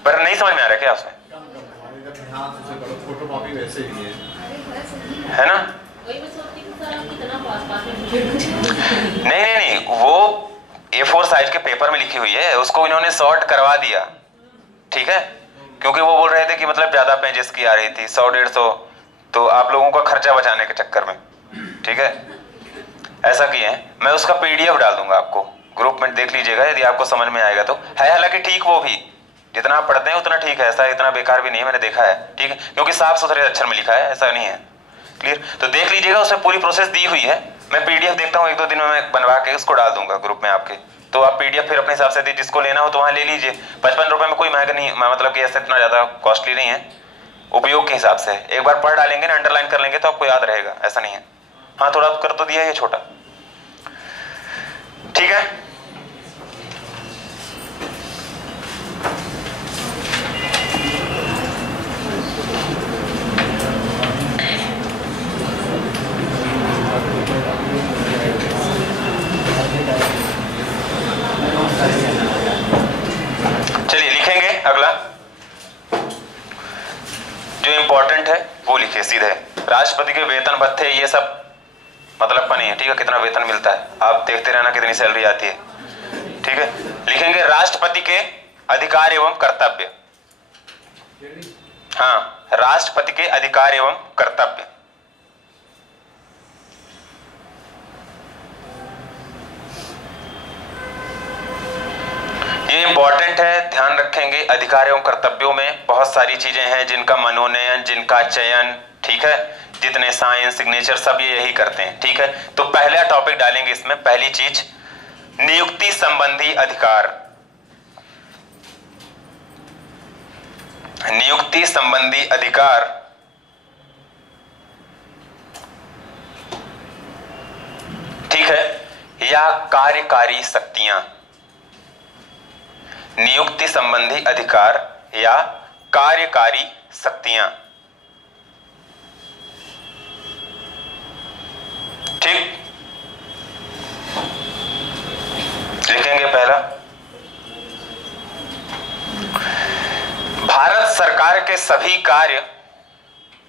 पर नहीं समझ में आ रहा क्या उसमें, है ना? नहीं, वो A4 साइज के पेपर में लिखी हुई है, उसको इन्होंने शॉर्ट करवा दिया। ठीक है, क्योंकि वो बोल रहे थे कि मतलब ज्यादा पेजेस की आ रही थी, 100-150, तो आप लोगों का खर्चा बचाने के चक्कर में। ठीक है, ऐसा किए हैं। मैं उसका PDF डाल दूंगा आपको, ग्रुप में देख लीजिएगा यदि आपको समझ में आएगा तो। है हालांकि ठीक, वो भी जितना आप पढ़ते हैं उतना ठीक है, ऐसा इतना बेकार भी नहीं है, मैंने देखा है। ठीक है, क्योंकि साफ सुथरे अक्षर में लिखा है, ऐसा नहीं है। क्लियर? तो देख लीजिएगा, उसमें पूरी प्रोसेस दी हुई है। मैं PDF देखता हूँ, 1-2 दिन में मैं बनवा के उसको डाल दूंगा ग्रुप में आपके, तो आप PDF फिर अपने हिसाब से जिसको लेना हो तो वहां ले लीजिए। 55 रुपए में कोई महंगा नहीं, मतलब कि ऐसा इतना ज्यादा कॉस्टली नहीं है, उपयोग के हिसाब से। एक बार पढ़ डालेंगे ना, अंडरलाइन कर लेंगे तो आपको याद रहेगा, ऐसा नहीं है। हाँ, थोड़ा कर तो दिया ये छोटा। ठीक है, चलिए लिखेंगे अगला जो इंपॉर्टेंट है वो लिखिए सीधे। राष्ट्रपति के वेतन भत्ते ये सब मतलब का नहीं है। ठीक है, कितना वेतन मिलता है आप देखते रहना, कितनी सैलरी आती है। ठीक है, लिखेंगे राष्ट्रपति के अधिकार एवं कर्तव्य। हाँ, राष्ट्रपति के अधिकार एवं कर्तव्य। ये इंपॉर्टेंट है, ध्यान रखेंगे। अधिकार एवं कर्तव्यों में बहुत सारी चीजें हैं जिनका मनोनयन, जिनका चयन, ठीक है, जितने साइन, सिग्नेचर सब ये यही करते हैं। ठीक है, तो पहला टॉपिक डालेंगे इसमें। पहली चीज, नियुक्ति संबंधी अधिकार। नियुक्ति संबंधी अधिकार ठीक है, या कार्यकारी शक्तियां। नियुक्ति संबंधी अधिकार या कार्यकारी शक्तियां। ठीक, लिखेंगे पहला, भारत सरकार के सभी कार्य,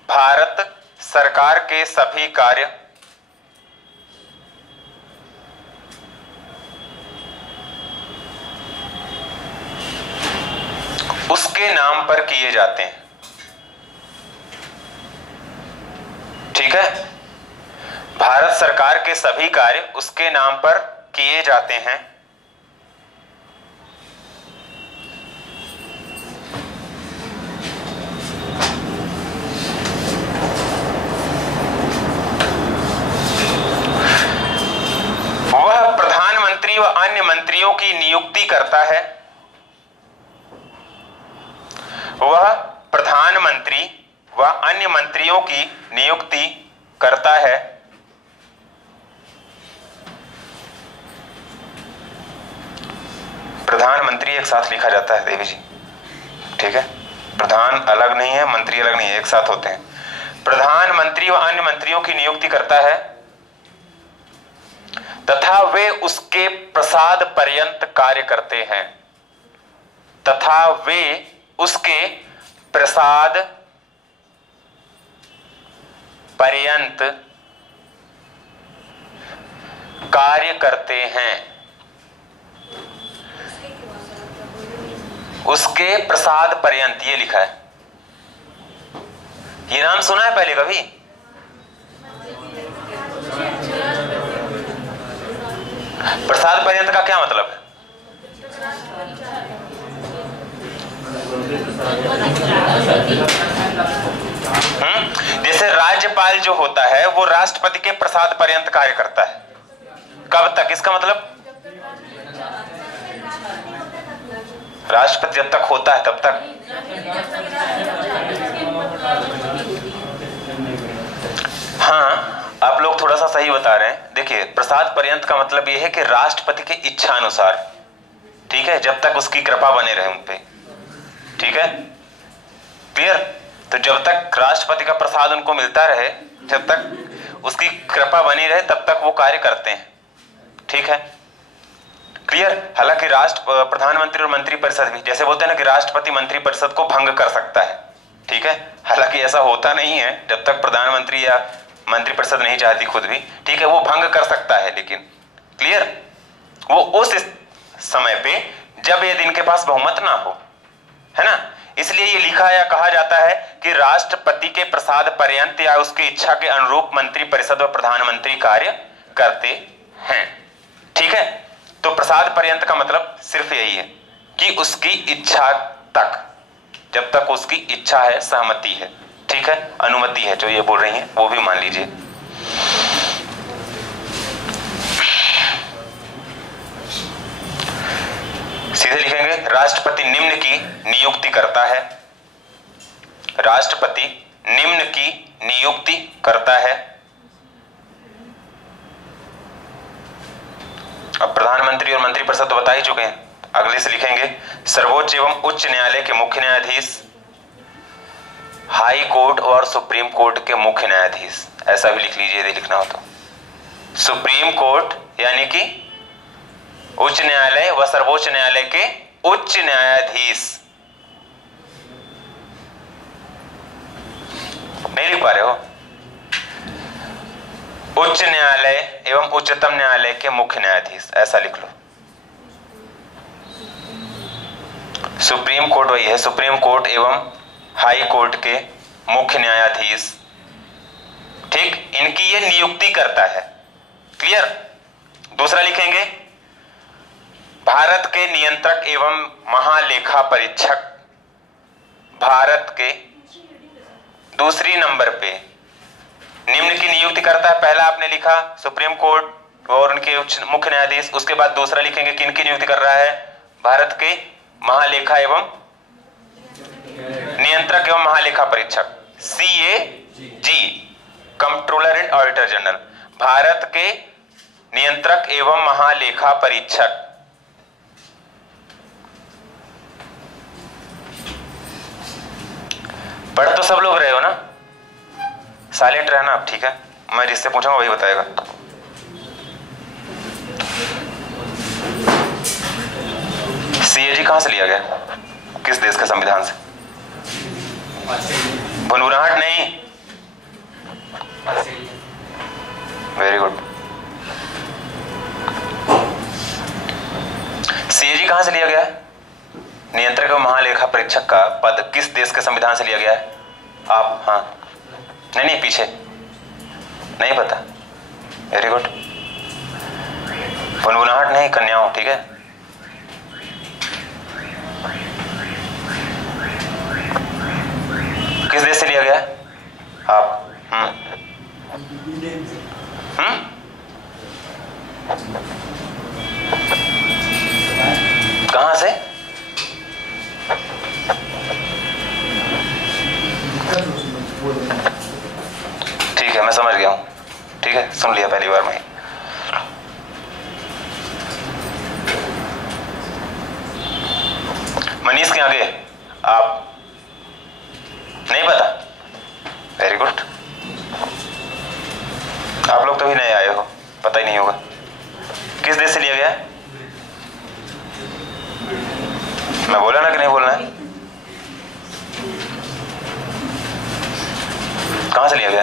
भारत सरकार के सभी कार्य उसके नाम पर किए जाते हैं। ठीक है, भारत सरकार के सभी कार्य उसके नाम पर किए जाते हैं। वह प्रधानमंत्री व अन्य मंत्रियों की नियुक्ति करता है। वह प्रधानमंत्री व अन्य मंत्रियों की नियुक्ति करता है। प्रधानमंत्री एक साथ लिखा जाता है देवी जी, ठीक है, प्रधान अलग नहीं है, मंत्री अलग नहीं है, एक साथ होते हैं। प्रधानमंत्री व अन्य मंत्रियों की नियुक्ति करता है तथा वे उसके प्रसाद पर्यंत कार्य करते हैं, तथा वे उसके प्रसाद पर्यंत कार्य करते हैं। उसके प्रसाद पर्यंत, ये लिखा है। ये नाम सुना है पहले कभी? प्रसाद पर्यंत का क्या मतलब है? जैसे राज्यपाल जो होता है वो राष्ट्रपति के प्रसाद पर्यंत कार्य करता है। कब तक? इसका मतलब राष्ट्रपति जब तक होता है तब तक। हाँ, आप लोग थोड़ा सा सही बता रहे हैं। देखिए, प्रसाद पर्यंत का मतलब यह है कि राष्ट्रपति की इच्छा अनुसार, ठीक है, जब तक उसकी कृपा बने रहे उन पे, ठीक है, क्लियर। तो जब तक राष्ट्रपति का प्रसाद उनको मिलता रहे, जब तक उसकी कृपा बनी रहे, तब तक वो कार्य करते हैं, ठीक है, क्लियर। हालांकि प्रधानमंत्री और मंत्री परिषद भी, जैसे बोलते हैं ना कि राष्ट्रपति मंत्री परिषद को भंग कर सकता है, ठीक है, हालांकि ऐसा होता नहीं है जब तक प्रधानमंत्री या मंत्री परिषद नहीं चाहती खुद भी, ठीक है, वो भंग कर सकता है, लेकिन क्लियर, वो उस समय पे जब यदि इनके पास बहुमत ना हो, है ना। इसलिए ये लिखा या कहा जाता है कि राष्ट्रपति के प्रसाद पर्यंत या उसकी इच्छा के अनुरूप मंत्री परिषद व प्रधानमंत्री कार्य करते हैं, ठीक है। तो प्रसाद पर्यंत का मतलब सिर्फ यही है कि उसकी इच्छा तक, जब तक उसकी इच्छा है, सहमति है, ठीक है, अनुमति है, जो ये बोल रही हैं वो भी मान लीजिए। सीधे लिखेंगे, राष्ट्रपति निम्न की नियुक्ति करता है। राष्ट्रपति निम्न की नियुक्ति करता है। अब प्रधानमंत्री और मंत्रिपरिषद तो बता ही चुके हैं, अगले से लिखेंगे, सर्वोच्च एवं उच्च न्यायालय के मुख्य न्यायाधीश, हाई कोर्ट और सुप्रीम कोर्ट के मुख्य न्यायाधीश, ऐसा भी लिख लीजिए यदि लिखना हो तो। सुप्रीम कोर्ट यानी कि उच्च न्यायालय व सर्वोच्च न्यायालय के उच्च न्यायाधीश। नहीं लिख पा रहे हो? उच्च न्यायालय एवं उच्चतम न्यायालय के मुख्य न्यायाधीश, ऐसा लिख लो। सुप्रीम कोर्ट वही है, सुप्रीम कोर्ट एवं हाई कोर्ट के मुख्य न्यायाधीश, ठीक, इनकी ये नियुक्ति करता है, क्लियर। दूसरा लिखेंगे, भारत के नियंत्रक एवं महालेखा परीक्षक, भारत के दूसरी नंबर पे निम्न की नियुक्ति करता है। पहला आपने लिखा सुप्रीम कोर्ट और उनके उच्च मुख्य न्यायाधीश, उसके बाद दूसरा लिखेंगे किन की नियुक्ति कर रहा है, भारत के महालेखा एवं नियंत्रक एवं महालेखा परीक्षक, CAG, controller and auditor general, Bharat के नियंत्रक एवं महालेखा परीक्षक। सब लोग रहे हो ना, साइलेंट रहना आप, ठीक है? मैं जिससे पूछूंगा वही बताएगा। सीएजी कहां से लिया गया, किस देश के संविधान से? भुनभुनाहट नहीं, वेरी गुड। सीएजी कहां से लिया गया है? नियंत्रक एवं महालेखा परीक्षक का पद किस देश के संविधान से लिया गया है? आप, हाँ, नहीं पीछे नहीं पता, वेरी गुड। भुनभुनाहट नहीं, कन्याओं, ठीक है? किस देश से लिया गया है? आप, कहां से? ठीक है, मैं समझ गया हूं, ठीक है, सुन लिया पहली बार में। मनीष के आगे आप, नहीं पता, वेरी गुड। आप लोग तो भी नए आए हो, पता ही नहीं होगा। किस देश से लिया गया है? मैं बोला ना कि नहीं बोलना है? कहां से लिया गया?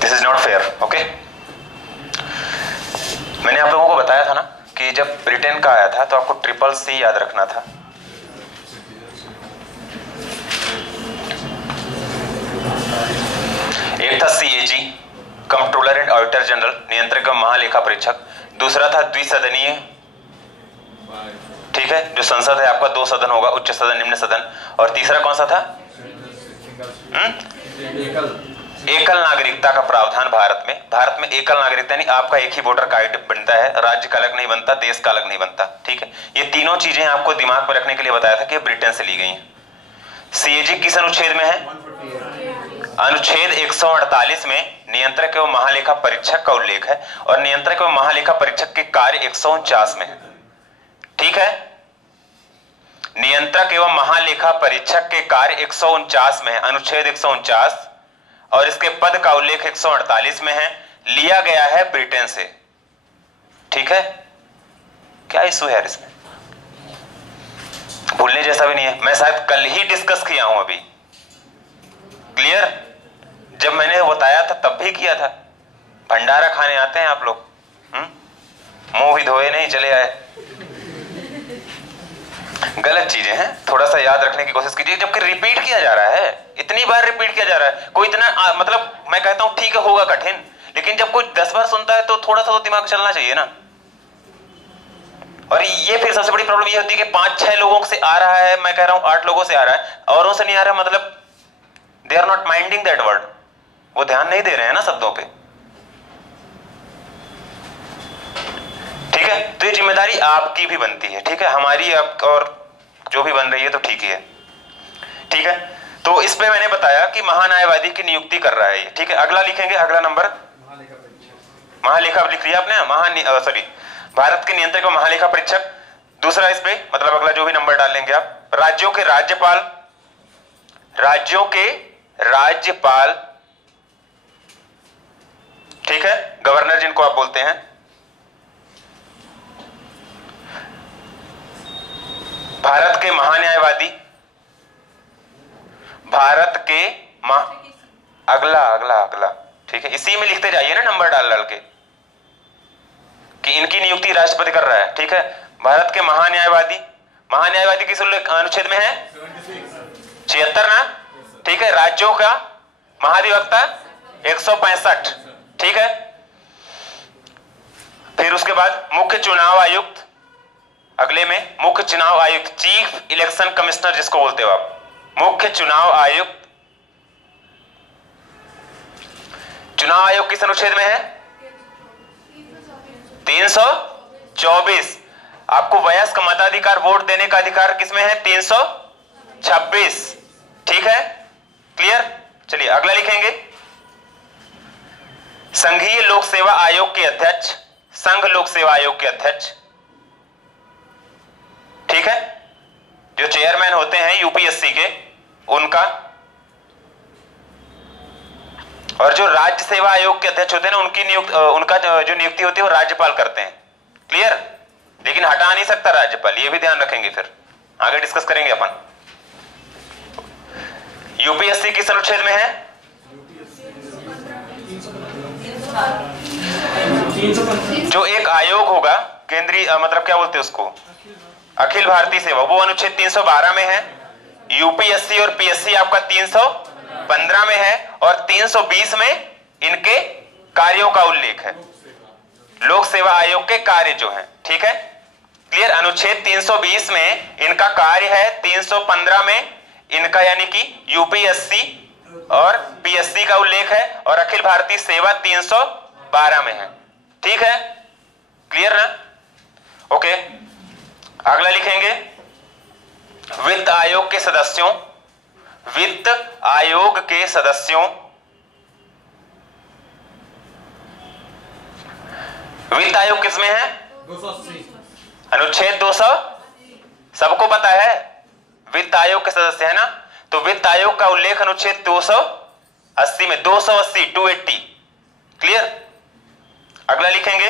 This is not fair, okay? मैंने आप लोगों को बताया था ना कि जब ब्रिटेन का आया था तो आपको CCC याद रखना था। एक था CAG, controller and auditor general, नियंत्रक एवं महालेखा परीक्षक। दूसरा था द्विसदनीय, ठीक है, जो संसद है आपका 2 सदन होगा, उच्च सदन, निम्न सदन। और तीसरा कौन सा था? एकल नागरिकता का प्रावधान भारत में एकल नागरिकता, यानी आपका एक ही वोटर कार्ड बनता है, राज्य का अलग नहीं बनता, देश का अलग नहीं बनता, ठीक है? ये तीनों चीजें आपको दिमाग में रखने के लिए बताया था कि ब्रिटेन से ली गई हैं। सीएजी किस अनुच्छेद में है? अनुच्छेद 148 में नियंत्रक एवं महालेखा परीक्षक का उल्लेख है, और नियंत्रक एवं महालेखा परीक्षक के कार्य 149 में है, ठीक है? नियंत्रक एवं महालेखा परीक्षक के कार्य 149 में है, अनुच्छेद 149, और इसके पद का उल्लेख 148 में है। लिया गया है ब्रिटेन से, ठीक है? क्या इशू है इसमें? भूलने जैसा भी नहीं है, मैं शायद कल ही डिस्कस किया हूं अभी, क्लियर? जब मैंने बताया था तब भी किया था। भंडारा खाने आते हैं आप लोग, मुंह भी धोए नहीं चले आए। गलत चीजें हैं, थोड़ा सा याद रखने की कोशिश कीजिए, जबकि रिपीट किया जा रहा है, इतनी बार रिपीट किया जा रहा है। कोई इतना मतलब मैं कहता हूं ठीक है होगा कठिन, लेकिन जब कोई 10 बार सुनता है तो थोड़ा सा तो दिमाग चलना चाहिए ना। और ये फिर सबसे बड़ी प्रॉब्लम ये होती है कि 5-6 लोगों से आ रहा है, मैं कह रहा हूं 8 लोगों से आ रहा है, औरों से नहीं आ रहा, मतलब they are not minding that word, वो ध्यान नहीं दे रहे हैं ना शब्दों पे, ठीक है? तो ये जिम्मेदारी आपकी भी बनती है, ठीक है? हमारी और जो भी बन रही है तो ठीक ही है, ठीक है? तो इस पे मैंने बताया कि महान्यायवादी की नियुक्ति कर रहा है ये, ठीक है? अगला लिखेंगे, अगला नंबर महालेखा लिख लिया आपने, भारत के नियंत्रक महालेखा परीक्षक। दूसरा इस पे मतलब अगला जो भी नंबर डाल लेंगे आप, राज्यों के राज्यपाल, ठीक है? गवर्नर जिनको आप बोलते हैं। भारत के महान्यायवादी, भारत के अगला, ठीक है? इसी में लिखते जाइए ना नंबर डाल के कि इनकी नियुक्ति राष्ट्रपति कर रहा है, ठीक है? भारत के महान्यायवादी किस अनुच्छेद में है? 76 ना, ठीक है? राज्यों का महाधिवक्ता 165, ठीक है? फिर उसके बाद मुख्य चुनाव आयुक्त, अगले में मुख्य चुनाव आयुक्त, चीफ इलेक्शन कमिश्नर जिसको बोलते हो आप, मुख्य चुनाव आयुक्त। चुनाव आयोग किस अनुच्छेद में है? 324। आपको वयस्क मताधिकार वोट देने का अधिकार किसमें है? 326, ठीक है? क्लियर? चलिए अगला लिखेंगे, संघीय लोक सेवा आयोग के अध्यक्ष, संघ लोक सेवा आयोग के अध्यक्ष, ठीक है, जो चेयरमैन होते हैं यूपीएससी के, उनका, और जो राज्य सेवा आयोग के अध्यक्ष होते हैं ना, उनका जो नियुक्ति होती है वो राज्यपाल करते हैं। क्लियर? लेकिन हटा नहीं सकता राज्यपाल, ये भी ध्यान रखेंगे, फिर आगे डिस्कस करेंगे अपन। यूपीएससी किस अनुच्छेद में है? जो एक आयोग होगा केंद्रीय, मतलब क्या बोलते हैं उसको, अखिल भारतीय सेवा, वो अनुच्छेद 312 में है। यूपीएससी और पीएससी आपका 315 में है, और 320 में इनके कार्यों का उल्लेख है, लोक सेवा आयोग के कार्य जो हैं, ठीक है। क्लियर? अनुच्छेद 320 में इनका कार्य है, 315 में इनका यानी कि यूपीएससी और पीएससी का उल्लेख है, और अखिल भारतीय सेवा 312 में है, ठीक है। क्लियर ना? ओके, अगला लिखेंगे वित्त आयोग के सदस्यों, वित्त आयोग के सदस्यों, वित्त आयोग किसमें है? 280 अनुच्छेद 200, सबको पता है वित्त आयोग के सदस्य है ना, तो वित्त आयोग का उल्लेख अनुच्छेद 280 में, 280 280। क्लियर? अगला लिखेंगे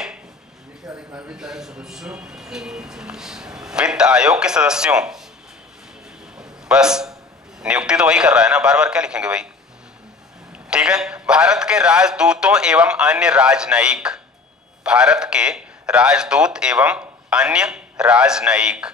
वित्त आयोग के सदस्यों, बस नियुक्ति तो वही कर रहा है ना, बार बार क्या लिखेंगे भाई, ठीक है। भारत के राजदूतों एवं अन्य राजनयिक, भारत के राजदूत एवं अन्य राजनयिक,